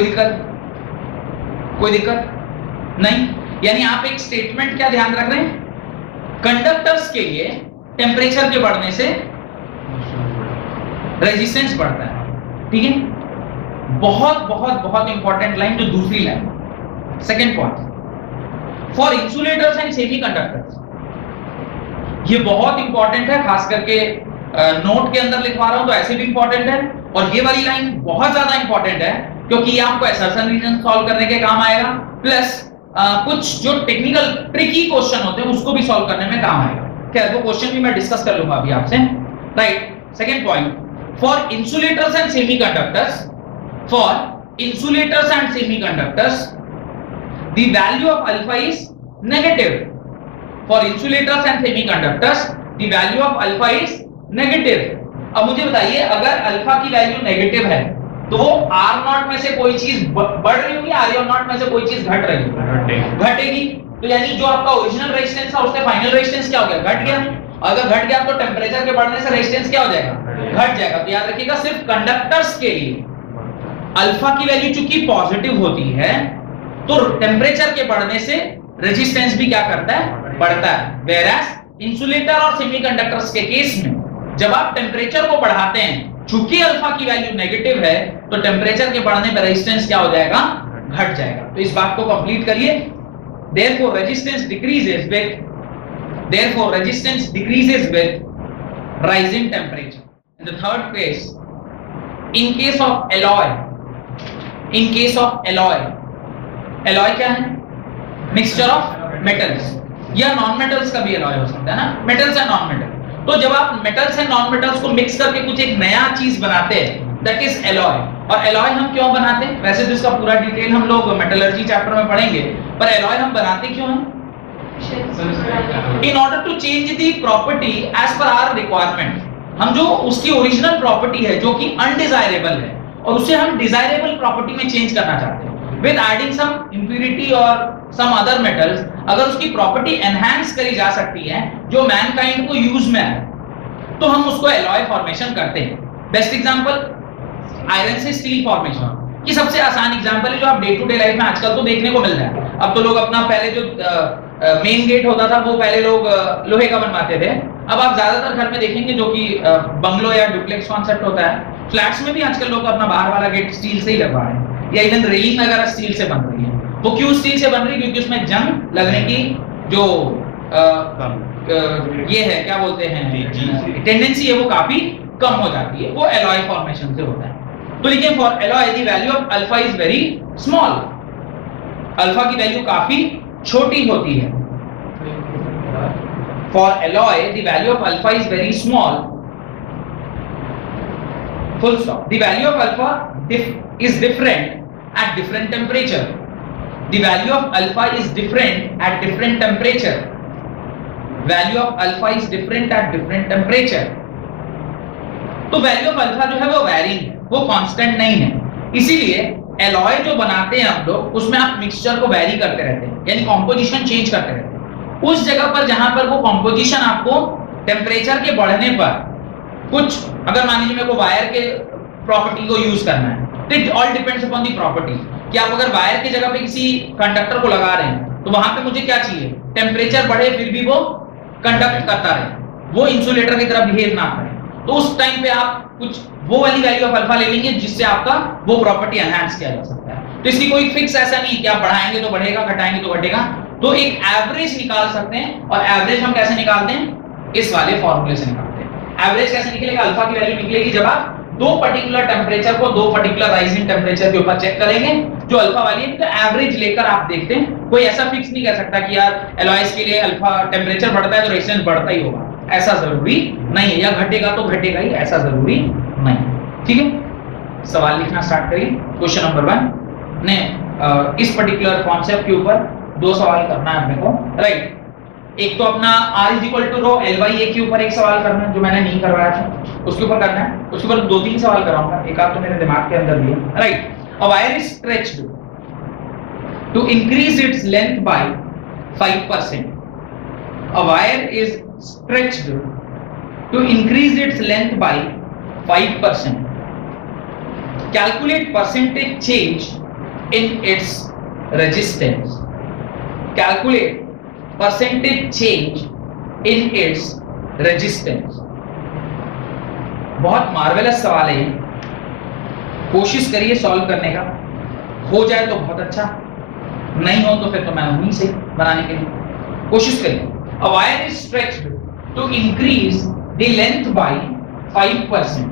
दिक्कत नहीं? यानी आप एक statement क्या ध्यान रख रहे हैं, कंडक्टर्स के लिए टेम्परेचर के बढ़ने से रेजिस्टेंस बढ़ता है, ठीक है। बहुत बहुत बहुत इंपॉर्टेंट लाइन जो दूसरी line, second point, for insulators and semiconductors, ये बहुत इंपॉर्टेंट है, खास करके नोट के अंदर लिखवा रहा हूं तो ऐसे भी इंपॉर्टेंट है, और ये वाली लाइन बहुत ज्यादा इंपॉर्टेंट है क्योंकि ये आपको असर्शन रीजन सॉल्व करने के काम आएगा, प्लस कुछ जो टेक्निकल ट्रिकी क्वेश्चन होते हैं उसको भी सॉल्व करने में काम आएगा। क्या वो क्वेश्चन भी मैं डिस्कस कर लूंगा अभी आपसे, right. Second point, for insulators and semiconductors, for insulators and semiconductors the value of alpha is negative, for insulators and semiconductors the value of alpha is negative। अब मुझे बताइए अगर अल्फा की वैल्यू नेगेटिव है तो वो आर नॉट में से कोई चीज बढ़ रही होगी, आर नॉट में से कोई चीज घट रही होगी, घटेगी। तो यानी जो आपका ओरिजिनल रेजिस्टेंस था उससे फाइनल रेजिस्टेंस क्या हो गया, घट गया। अगर घट गया तो टेम्परेचर के बढ़ने से रेजिस्टेंस क्या हो जाएगा, घट जाएगा। तो याद रखिएगा सिर्फ कंडक्टर्स के लिए अल्फा की वैल्यू चूंकि पॉजिटिव होती है तो टेम्परेचर के बढ़ने से रेजिस्टेंस भी क्या करता है, बढ़ता है। वेयरएज इंसुलेटर और सेमीकंडक्टर्स के केस में जब आप टेम्परेचर को बढ़ाते हैं, चूंकि अल्फा की वैल्यू नेगेटिव है तो टेम्परेचर के बढ़ने पर रेजिस्टेंस क्या हो जाएगा, घट जाएगा। तो इस बात को कंप्लीट करिए। Therefore resistance decreases with rising temperature. In the third case, in case of alloy क्या है, मिक्सचर ऑफ मेटल्स या नॉन मेटल्स का भी alloy हो सकता है ना, मेटल्स एंड नॉन मेटल। तो जब आप मेटल्स एंड नॉन मेटल्स को मिक्स करके कुछ एक नया चीज बनाते हैं, दैट इज alloy। और alloy हम क्यों बनाते हैं, वैसे तो इसका पूरा डिटेल हम लोग मेटलर्जी चैप्टर में पढ़ेंगे, पर alloy हम बनाते क्यों हैं, in order to change the property as per our requirement। हम जो उसकी ओरिजिनल प्रॉपर्टी है जो कि अनडिजायरेबल है और उसे हम डिजायरेबल प्रॉपर्टी में चेंज करना चाहते हैं विद एडिंग सम इंप्योरिटी और सम अदर मेटल्स, अगर उसकी प्रॉपर्टी एनहांस करी जा सकती है जो मैनकाइंड को यूज में है, तो हम उसको एलॉय फॉर्मेशन करते हैं। बेस्ट एग्जांपल आयरन से स्टील फॉर्मेशन की सबसे आसान एग्जांपल है जो आप डे टू डे लाइफ में आजकल तो देखने को मिल रहा है। अब तो लोग अपना पहले जो मेन गेट होता था वो पहले लोग लोहे का बनवाते थे, अब आप ज्यादातर घर में देखेंगे जो कि बंगलो या डुप्लेक्स कॉन्सेप्ट होता है, फ्लैट्स में भी आजकल लोग अपना बाहर वाला गेट स्टील से ही लगवा रहे हैं, या इवन रेलिंग वगैरह स्टील से बन रही है। वो क्यों स्टील से बन रही है, क्योंकि उसमें जंग लगने की जो ये है क्या बोलते हैं टेंडेंसी है वो काफी कम हो जाती है, वो एलॉय फॉर्मेशन से होता है। तो लिखिए for alloy the value of alpha is very small, alpha की वैल्यू काफी छोटी होती है। For alloy, the value of alpha is very small. Full stop. The value of alpha is different at different temperature. The value of alpha is different at different temperature. Value of alpha is different at different temperature. तो value of alpha जो है वो varying है, वो constant नहीं है। इसीलिए alloy जो बनाते हैं हम लोग उसमें आप मिक्सचर को वैरी करते रहते हैं, यानी कॉम्पोजिशन चेंज करते रहते हैं। उस जगह पर जहां पर वो कॉम्पोजिशन आपको टेम्परेचर के बढ़ने पर कुछ, अगर मान लीजिए मेरे को वायर के प्रॉपर्टी को यूज करना है, तो it all depends upon the property कि आप अगर वायर की जगह पे किसी कंडक्टर को लगा रहे हैं तो वहां पे मुझे क्या चाहिए, टेम्परेचर बढ़े फिर भी वो कंडक्ट करता रहे, वो इंसुलेटर की तरह बिहेव ना करे। तो उस टाइम पे आप कुछ वो वाली वैल्यू ऑफ अल्फा ले लेंगे जिससे आपका वो प्रॉपर्टी एनहांस किया जा सकता है। तो इसकी कोई फिक्स ऐसा नहीं कि आप बढ़ाएंगे तो बढ़ेगा, घटाएंगे तो घटेगा, तो एक एवरेज निकाल सकते हैं। और एवरेज हम कैसे निकालते हैं, इस वाले फॉर्मूले से निकालते हैं। एवरेज कैसे निकलेगा, अल्फा की वैल्यू निकलेगी जब आप दो पर्टिकुलर टेम्परेचर को दो पर्टिकुलर राइजिंग टेम्परेचर के ऊपर चेक करेंगे, जो अल्फा वाली है तो एवरेज लेकर आप देखते हैं। कोई ऐसा फिक्स नहीं कर सकता कि यार एलॉयज के लिए अल्फा टेम्परेचर बढ़ता है तो रेजिस्टेंस बढ़ता ही होगा, ऐसा जरूरी नहीं है, या घटेगा तो घटेगा ही, ऐसा जरूरी नहीं। ठीक है, सवाल लिखना स्टार्ट करिए। क्वेश्चन नंबर 1 ने इस पर्टिकुलर कॉन्सेप्ट के ऊपर 2 सवाल करना है अपने को, राइट। एक तो अपना r = रो L/A के ऊपर एक सवाल करना है जो मैंने नहीं करवाया था, उसके ऊपर करना है। उसके ऊपर 2-3 सवाल कराऊंगा, एक आध तो मेरे दिमाग के अंदर भी है, right. A wire is stretched to increase its length by 5%. A wire is stretched to increase its length by 5%. Calculate percentage change in its resistance. Calculate percentage change in its resistance. बहुत marvellous सवाल है ये, कोशिश करिए solve करने का, हो जाए तो बहुत अच्छा, नहीं हो तो फिर तो मैं उन्हीं से बनाने के लिए कोशिश करिए। A wire is stretched to increase the length by 5%.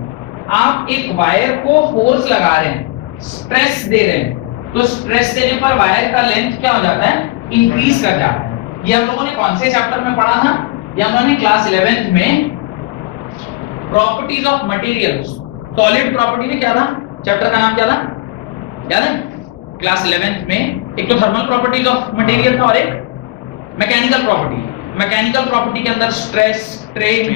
आप एक वायर को फोर्स लगा रहे हैं, स्ट्रेस दे रहे हैं, तो स्ट्रेस देने पर वायर का लेंथ क्या हो जाता है, इंक्रीज कर जाता है। ये हम लोगों ने कौन से चैप्टर में पढ़ा था, ये हम लोगों ने क्लास 11th में properties of materials, solid property में क्या था, चैप्टर का नाम क्या था याद है? क्लास 11th में एक तो थर्मल प्रॉपर्टीज ऑफ मटेरियल था और एक मैकेनिकल प्रॉपर्टी। मैकेनिकल प्रॉपर्टी के अंदर stress strain,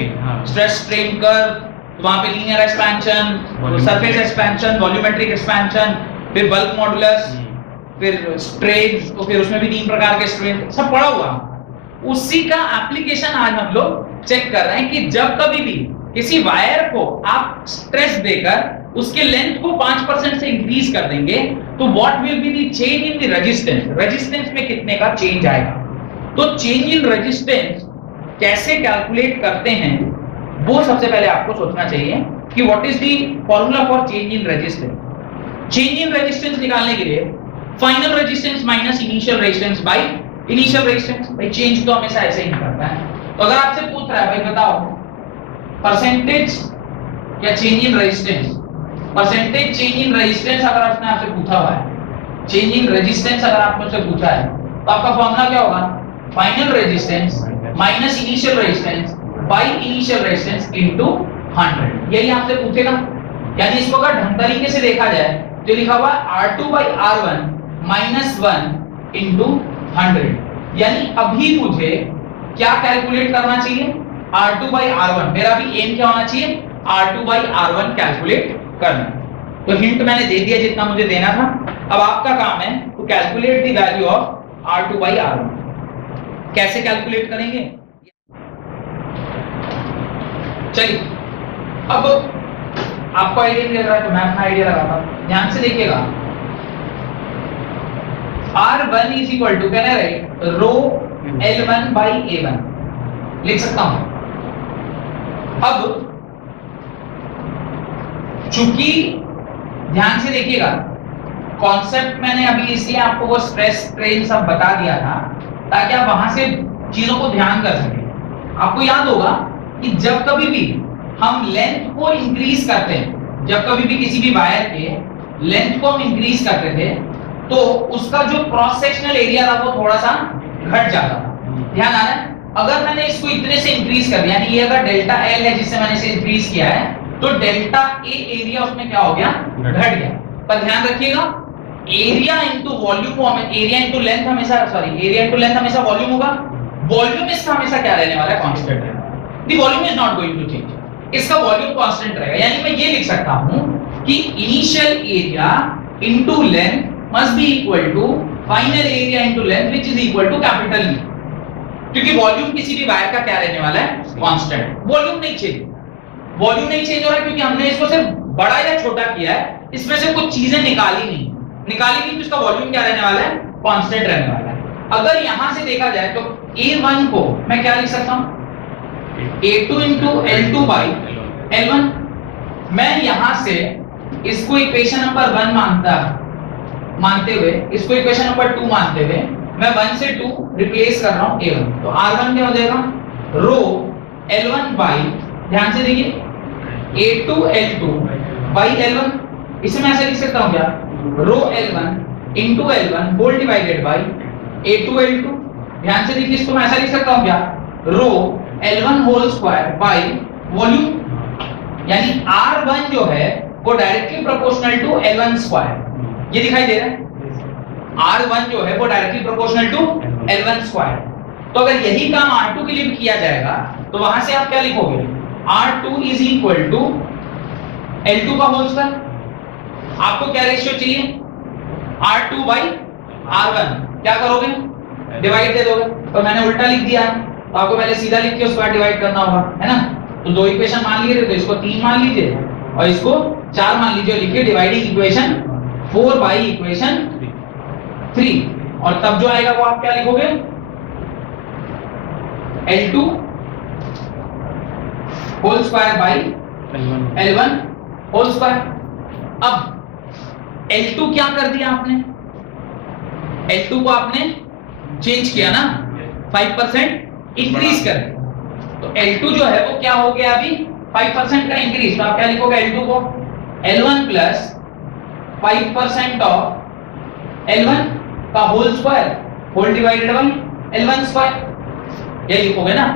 stress strain curve, वहां पे linear expansion, surface expansion, volumetric expansion, फिर बल्क मॉडुलस, फिर स्ट्रेन, तो फिर उसमें भी 3 प्रकार के स्ट्रेन सब पढ़ा हुआ। उसी का एप्लीकेशन आज हम लोग चेक कर रहे हैं कि जब कभी भी किसी वायर को आप स्ट्रेस देकर उसके लेंथ को 5% से इंक्रीज कर देंगे तो what will be the change in the resistance, resistance में कितने का चेंज आएगा। तो चेंज इन रेजिस्टेंस कैसे कैलकुलेट करते हैं वो सबसे पहले आपको सोचना चाहिए कि what is the formula for change in resistance. Change in resistance निकालने के लिए final resistance minus initial resistance by initial resistance. भाई चेंज तो हमेशा ऐसे ही करता है। तो अगर आपसे पूछ रहा है भाई बताओ परसेंटेज या change in resistance, percentage change in resistance अगर आपने आपसे पूछा हुआ है, चेंज इन रेजिस्टेंस अगर आपने मुझसे पूछा है तो आपका फॉर्मूला क्या होगा, final resistance minus initial resistance by initial resistance into 100। यही आपसे पूछेगा। यानी इसको अगर ढंग तरीके से देखा जाए तो लिखा हुआ R2/R1 - 1 इनटू 100। यानी अभी मुझे क्या कैलकुलेट करना चाहिए, R2/R1। मेरा भी एम क्या होना चाहिए, R2/R1 कैलकुलेट करना। तो हिंट मैंने दे दिया जितना मुझे देना था। अब आपका काम है to calculate the value of R2/R1। कैसे कैलकुलेट करेंगे, चलिए अब आपको आइडिया मिल रहा है तो मैं अपना आइडिया लगाता हूं। ध्यान से देखिएगा, R1 is equal to can I write rho L1/A1 लिख सकता हूं। अब चूंकि ध्यान से देखिएगा कॉन्सेप्ट मैंने अभी इसलिए आपको वो स्ट्रेस स्ट्रेन सब बता दिया था ताकि आप वहां से चीजों को ध्यान कर सकें। आपको याद होगा कि जब कभी भी हम लेंथ को इंक्रीज करते हैं, जब कभी भी किसी भी वायर के लेंथ को हम इंक्रीज करते थे तो उसका जो क्रॉस सेक्शनल एरिया था वो थोड़ा सा घट जाता था। ध्यान आ रहा है? अगर मैंने इसको इतने से इंक्रीज कर दिया, यानी ये अगर डेल्टा एल है जिससे मैंने इसे इंक्रीज किया है तो डेल्टा ए एरिया उसमें क्या हो गया, घट गया। पर ध्यान रखिएगा area into volume, area into length हमेशा, सॉरी एरिया इनटू लेंथ हमेशा वॉल्यूम होगा। वॉल्यूम इसका हमेशा क्या रहने वाला है, कांस्टेंट रहेगा। The volume is not going to change, इसका वॉल्यूम कांस्टेंट रहेगा। यानी मैं ये लिख सकता हूं कि initial area into length must be equal to final area into length which is equal to capital E, क्योंकि वॉल्यूम किसी भी वायर का क्या रहने वाला है, कांस्टेंट। वॉल्यूम नहीं चेंज, वॉल्यूम नहीं चेंज हो रहा है क्योंकि हमने इसको सिर्फ बड़ा या छोटा किया है, इसमें से कुछ चीजें निकाली नहीं तो इसका वॉल्यूम क्या रहने वाला है, कांस्टेंट रहने वाला है। अगर यहां से देखा जाए तो A1 को मैं क्या लिख सकता हूं, A2 into L2/L1। मैं यहां से इसको इक्वेशन नंबर 1 मानते हुए, इसको इक्वेशन नंबर 2 मानते हुए मैं 1 से 2 रिप्लेस कर रहा हूं A1। तो R1 क्या हो जाएगा, रो L1 ध्यान से देखिए A2L2/L1। इसे मैं ऐसे लिख सकता हूं क्या, rho L1 into L1 whole divided by A2L2। ध्यान से देखिए इसको मैं ऐसा लिख सकता हूं क्या, rho L1 whole square by volume, यानी R1 जो है वो directly proportional to L1 square. ये दिखाई दे रहा है, R1 जो है वो directly proportional to L1 square. तो अगर यही काम R2 के लिए भी किया जाएगा तो वहां से आप क्या लिखोगे, R2 is equal to L2 का होल स्क्वायर। आपको क्या रेशियो चाहिए, R2 बाई R1, क्या करोगे, डिवाइड दे दोगे। तो मैंने उल्टा लिख दिया है, तो आपको पहले सीधा लिख के उसके बाद डिवाइड करना होगा, है ना। तो दो इक्वेशन मान लिए थे, तो इसको 3 मान लीजिए और इसको 4 मान लीजिए, लिखिए डिवाइडिंग इक्वेशन 4 बाई इक्वेशन 3, और तब जो आएगा वो आप क्या लिखोगे, L2 whole square by L1 whole square. अब L2 क्या कर दिया आपने, L2 को आपने चेंज किया ना, 5% इंक्रीज कर दिया। तो L2 जो है वो क्या हो गया अभी 5% का इंक्रीज। तो आप क्या लिखोगे, L2 को L1 प्लस 5% ऑफ L1 का whole square whole divided by L1 square, ये लिखोगे ना,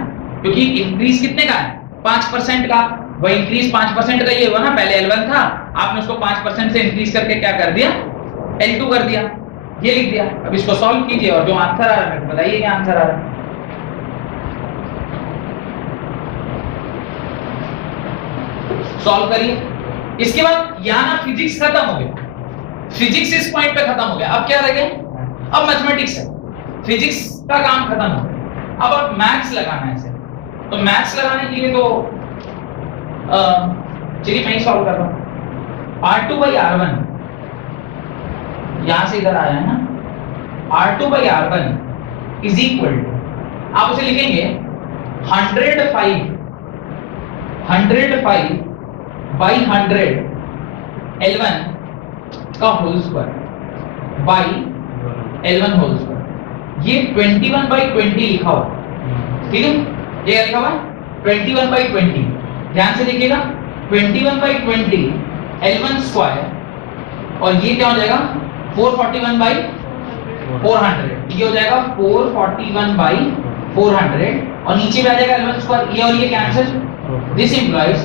क्योंकि इंक्रीज कितने का है, 5% का। वह इंक्रीज 5% का ये हुआ ना, पहले L1 था, आपने उसको 5% से इंक्रीज करके क्या कर दिया, L2 कर दिया, ये लिख दिया। अब इसको सॉल्व कीजिए और जो आंसर आ रहा है बताइए क्या आंसर आ रहा है। सॉल्व करिए। इसके बाद यहां ना फिजिक्स खत्म हो गया, फिजिक्स इस पॉइंट पे खत्म हो गया। अब क्या रह गया, अब मैथमेटिक्स है, फिजिक्स का काम खत्म हो गया। अब आप मैथ्स लगाना है इसे, तो मैथ्स लगाने के लिए तो चलिए मैं ही सॉल्व कर रहा हूं। R2 बाई R1 यहां से इधर आया है ना, R2 by R1 is equal to, आप उसे लिखेंगे 105 बाई 100 L1 का whole square by L1 whole square. ये 21 बाई 20 लिखा हुआ, ठीक है, ये क्या लिखा हुआ 21 बाई 20, ध्यान से देखिएगा 21 बाई 20 L1 स्क्वायर, और ये क्या हो जाएगा 441 बाई 400, ये हो जाएगा 441 बाई 400, और नीचे भी आ जाएगा L1 स्क्वायर, ये और ये cancel. This implies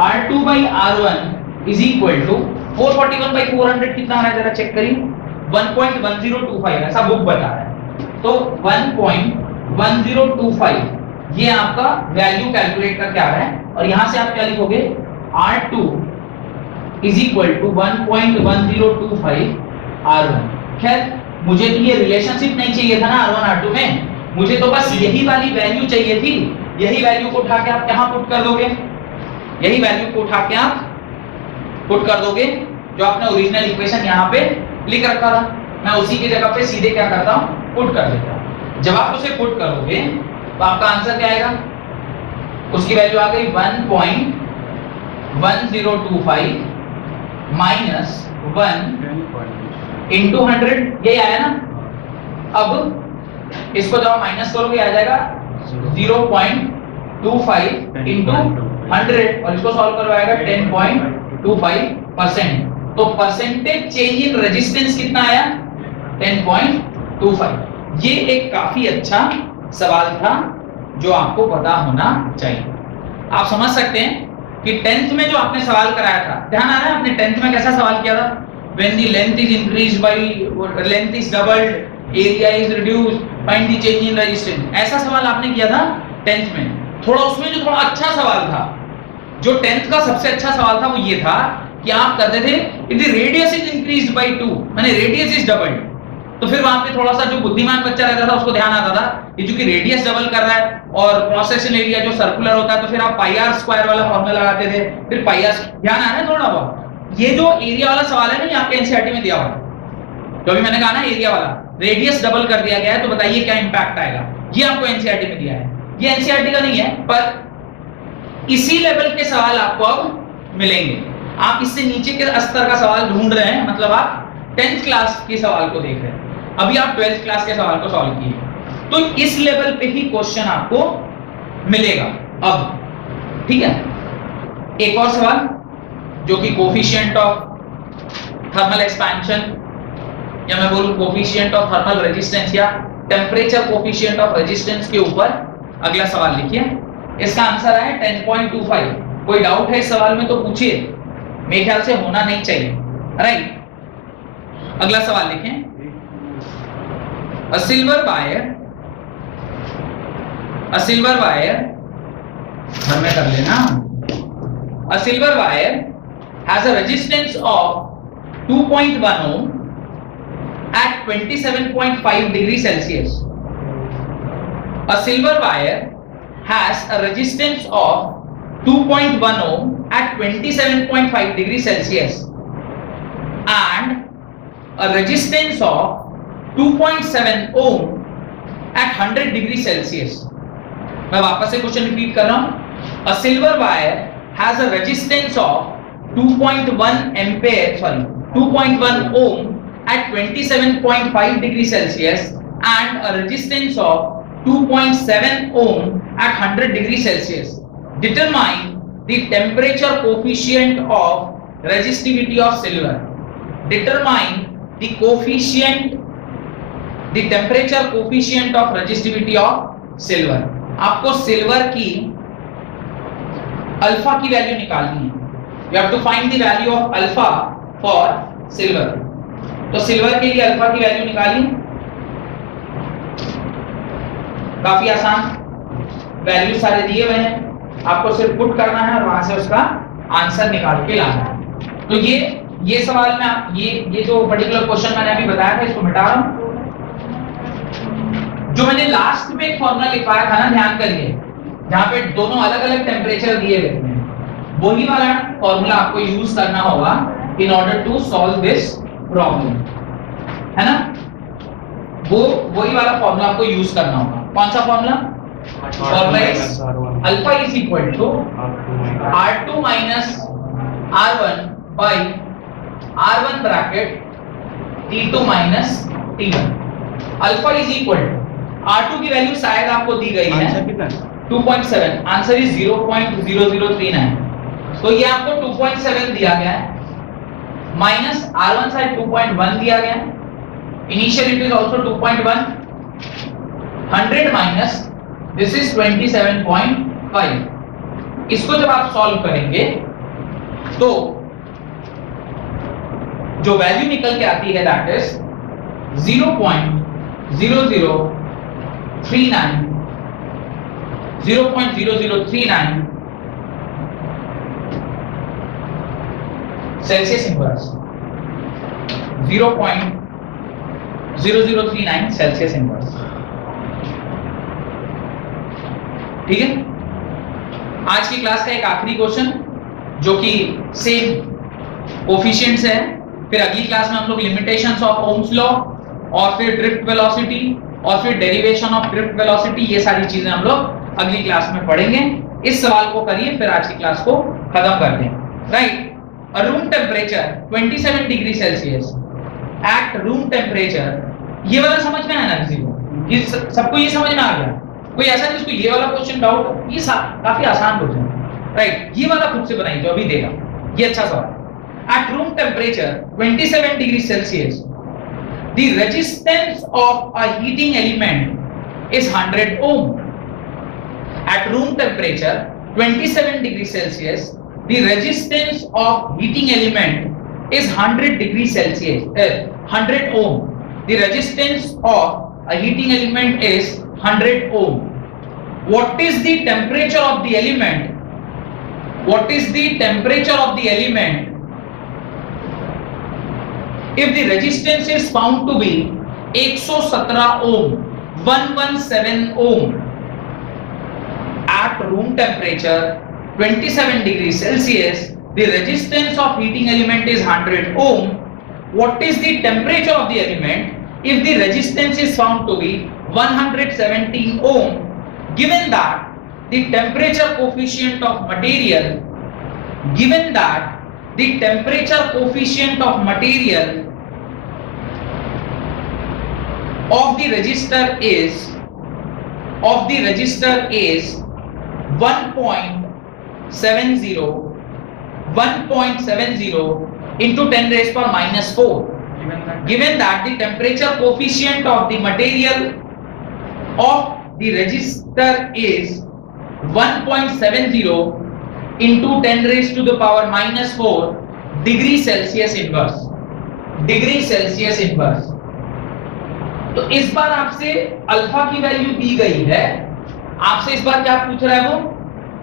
R2 by R1 is equal to 441 by 400 कितना आ रहा है, जरा चेक करिए, 1.1025, ऐसा बुक बता रहा है। तो 1.1025 ये आपका वैल्यू कैलकुलेट करके आ रहा है, और यहां से आप क्या लिखोगे, R2 is equal to 1.1025 R1। खैर मुझे तो ये रिलेशनशिप नहीं चाहिए था ना R1 R2 में, मुझे तो बस यही वाली वैल्यू चाहिए थी। यही वैल्यू को उठा के आप कहां पुट कर दोगे, यही वैल्यू को उठा के आप पुट कर दोगे जो आपने ओरिजिनल इक्वेशन यहाँ पे लिख रखा था। मैं उसी की जगह पे सीधे क्या करता हूँ, पुट कर देता हूँ। जब आप उसे पुट करोगे तो आपका आंसर क्या आएगा, उसकी वैल्यू आ गई 1.1025 माइनस 1 इंटू 100, यही आया ना। अब इसको जब आप माइनस करोगे आ जाएगा 0.25 इंटू 100, और इसको सॉल्व करो आएगा 10.25%। तो परसेंटेज चेंज इन रेजिस्टेंस कितना आया, 10.25। ये एक काफी अच्छा सवाल था जो आपको पता होना चाहिए। आप समझ सकते हैं कि 10th में जो आपने सवाल कराया था, ध्यान आ रहा है आपने 10th में कैसा सवाल किया था, when the length is increased by length is doubled, area is reduced, find the change in resistance, ऐसा सवाल आपने किया था 10th में। थोड़ा उसमें जो थोड़ा अच्छा सवाल था, जो 10th का सबसे अच्छा सवाल था वो ये था कि आप करते थे if the radius is increased by 2, माने radius is doubled, तो फिर वहां पे थोड़ा सा जो बुद्धिमान बच्चा रहता था उसको ध्यान आता था कि चूंकि रेडियस डबल कर रहा है और क्रॉस सेक्शन एरिया जो सर्कुलर होता है, तो फिर आप पाई आर स्क्वायर वाला फॉर्मूला लगाते थे, फिर पाई आर, ध्यान आ रहा है थोड़ा बहुत। ये जो एरिया वाला सवाल है ना, ये आपके एनसीईआरटी में दिया हुआ है, जो भी मैंने कहा ना एरिया वाला, रेडियस डबल कर दिया गया है, तो बताइए क्या इंपैक्ट आएगा, ये आपको एनसीईआरटी में दिया है। ये एनसीईआरटी का नहीं है, पर इसी लेवल के सवाल आपको अब मिलेंगे। आप इससे नीचे के स्तर का सवाल ढूंढ रहे हैं, मतलब आप 10th क्लास के सवाल को देख रहे हैं, अभी आप 12th क्लास के सवाल को सॉल्व किए, तो इस लेवल पे ही क्वेश्चन आपको मिलेगा अब, ठीक है। एक और सवाल जो कि कोफिशिएंट ऑफ थर्मल एक्सपेंशन, या मैं बोलूं कोफिशिएंट ऑफ थर्मल रेजिस्टेंस या टेम्परेचर कोफिशिएंट ऑफ रेजिस्टेंस के ऊपर अगला सवाल लिखिए, इसका आंसर है 10.25। कोई डाउट है इस सवाल में तो पूछिए, मेरे ख्याल से होना नहीं चाहिए, राइट। अगला सवाल लिखें, a silver wire घर में कर लेना, a silver wire has a resistance of 2.1 ohm at 27.5 degrees Celsius. A silver wire has a resistance of 2.1 ohm at 27.5 degrees Celsius and a resistance of 2.7 ohm at 100 degrees Celsius. मैं वापस से question repeat कर रहा हूं, a silver wire has a resistance of 2.1 ohm at 27.5 degrees Celsius and a resistance of 2.7 ohm at 100 degrees Celsius. Determine the temperature coefficient of resistivity of silver. Determine the temperature coefficient of resistivity of silver. आपको silver की alpha की value निकालनी है। You have to find the value of alpha for silver. तो silver के लिए alpha की value निकालिए, काफी आसान, वैल्यू सारे दिए हुए हैं, आपको सिर्फ पुट करना है और वहां से उसका आंसर निकाल के लाना है। तो ये सवाल में ये जो पर्टिकुलर क्वेश्चन मैंने अभी बताया था, इसको मिटा रहा हूं। जो मैंने लास्ट में एक फॉर्मूला लिखवाया था ना, ध्यान करिए, जहां पे दोनों अलग अलग टेम्परेचर दिए हुए हैं, वही वाला फॉर्मूला आपको यूज करना होगा in order to solve this problem, है ना। वही वाला फॉर्मूला आपको यूज करना होगा। कौन सा formula? Formula is alpha is equal to R2 minus R1 by R1 bracket T2 minus T1। Alpha is equal to R2 की वैल्यू शायद आपको दी गई है 2.7, आंसर इज 0.0039। तो ये आपको 2.7 दिया गया है, माइनस R1 साइड 2.1 दिया गया है, initial it is also 2.1, 100 minus this is 27.5। इसको जब आप सॉल्व करेंगे तो जो वैल्यू निकल के आती है that is 0.0039 Celsius inverse, 0.0039 Celsius inverse. ठीक है, आज की क्लास का एक आखिरी क्वेश्चन जो कि सेम कोफिशिएंट्स है, फिर अगली क्लास में हम लोग लिमिटेशंस ऑफ ओम्स लॉ और फिर ड्रिफ्ट वेलोसिटी और फिर डेरिवेशन ऑफ ड्रिफ्ट वेलोसिटी, ये सारी चीजें हम लोग अगली क्लास में पढ़ेंगे। इस सवाल को करिए, फिर आज की क्लास को खत्म करते हैं, right. A room temperature 27 degree Celsius at room temperature, ये वाला समझ में आया ना किसी को? ये सबको ये समझ में आ गया? कोई ऐसा जिसको ये वाला क्वेश्चन डाउट? ये काफी आसान क्वेश्चन, राइट। ये वाला खुद से बनाइए जो अभी देगा, ये अच्छा सवाल। At room temperature 27 degree Celsius the resistance of a heating element is 100 ohm. At room temperature 27 degree Celsius the resistance of heating element is 100 degree Celsius, 100 ohm. The resistance of a heating element is 100 ohm. What is the temperature of the element? What is the temperature of the element if the resistance is found to be 117 ohm, 117 ohm? At room temperature 27 degrees Celsius, the resistance of heating element is 100 ohm. What is the temperature of the element if the resistance is found to be 117 ohm? Given that the temperature coefficient of material, given that the temperature coefficient of material of the resistor is 1.70 into 10 raised power minus 4. Given that the temperature coefficient of the material of the register is 1.70 into 10 raised to the power minus 4 degree Celsius inverse, degree Celsius inverse. तो इस बार आपसे alpha की value दी गई है, आपसे इस बार क्या पूछ रहा है वो,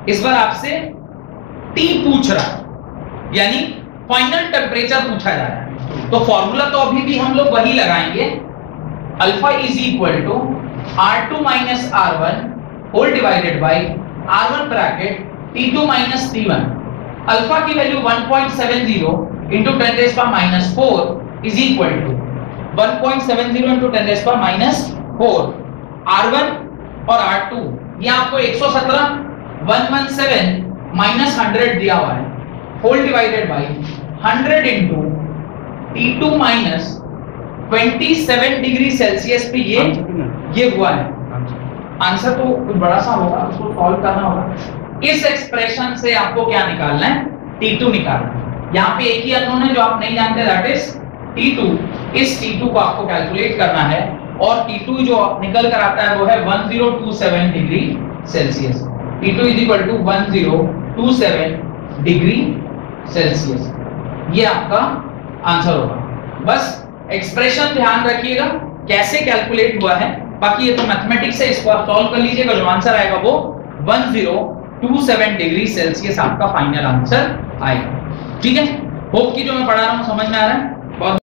इस बार आपसे T पूछ रहा है, यानी फाइनल टेम्परेचर पूछा जा रहा है। तो फॉर्मूला तो अभी भी हम लोग वही लगाएंगे, alpha is equal to R2 minus R1 whole divided by R1 bracket T2 minus T1। Alpha की value 1.70 into 10 raised power minus 4 is equal to 1.70 into 10 raised power minus 4 R1 और R2 ये आपको 117 117 minus 100 दिया हुआ है, whole divided by 100 into T2 minus 27 degree Celsius पे ये हुआ है। आंसर तो कुछ बड़ा सा होगा, उसको सॉल्व करना होगा। इस एक्सप्रेशन से आपको क्या निकालना है, T2 निकालना है। यहाँ पे एक ही अननोन है जो आप नहीं जानते, दैट इज T2। इस T2 को आपको कैलकुलेट करना है और T2 जो निकल कर आता है वो है 1027 degree Celsius. T2 is equal to 1027 degree Celsius, ये आपका आंसर होगा। बस एक्सप्रेशन ध्यान रखिएगा कैसे कैलकुलेट हुआ है, बाकी ये तो मैथमेटिक्स है, इसको आप सॉल्व कर लीजिएगा, जो आंसर आएगा वो 1027 डिग्री सेल्सियस आपका फाइनल आंसर आएगा। ठीक है, होप कि जो मैं पढ़ा रहा हूं समझ में आ रहा है।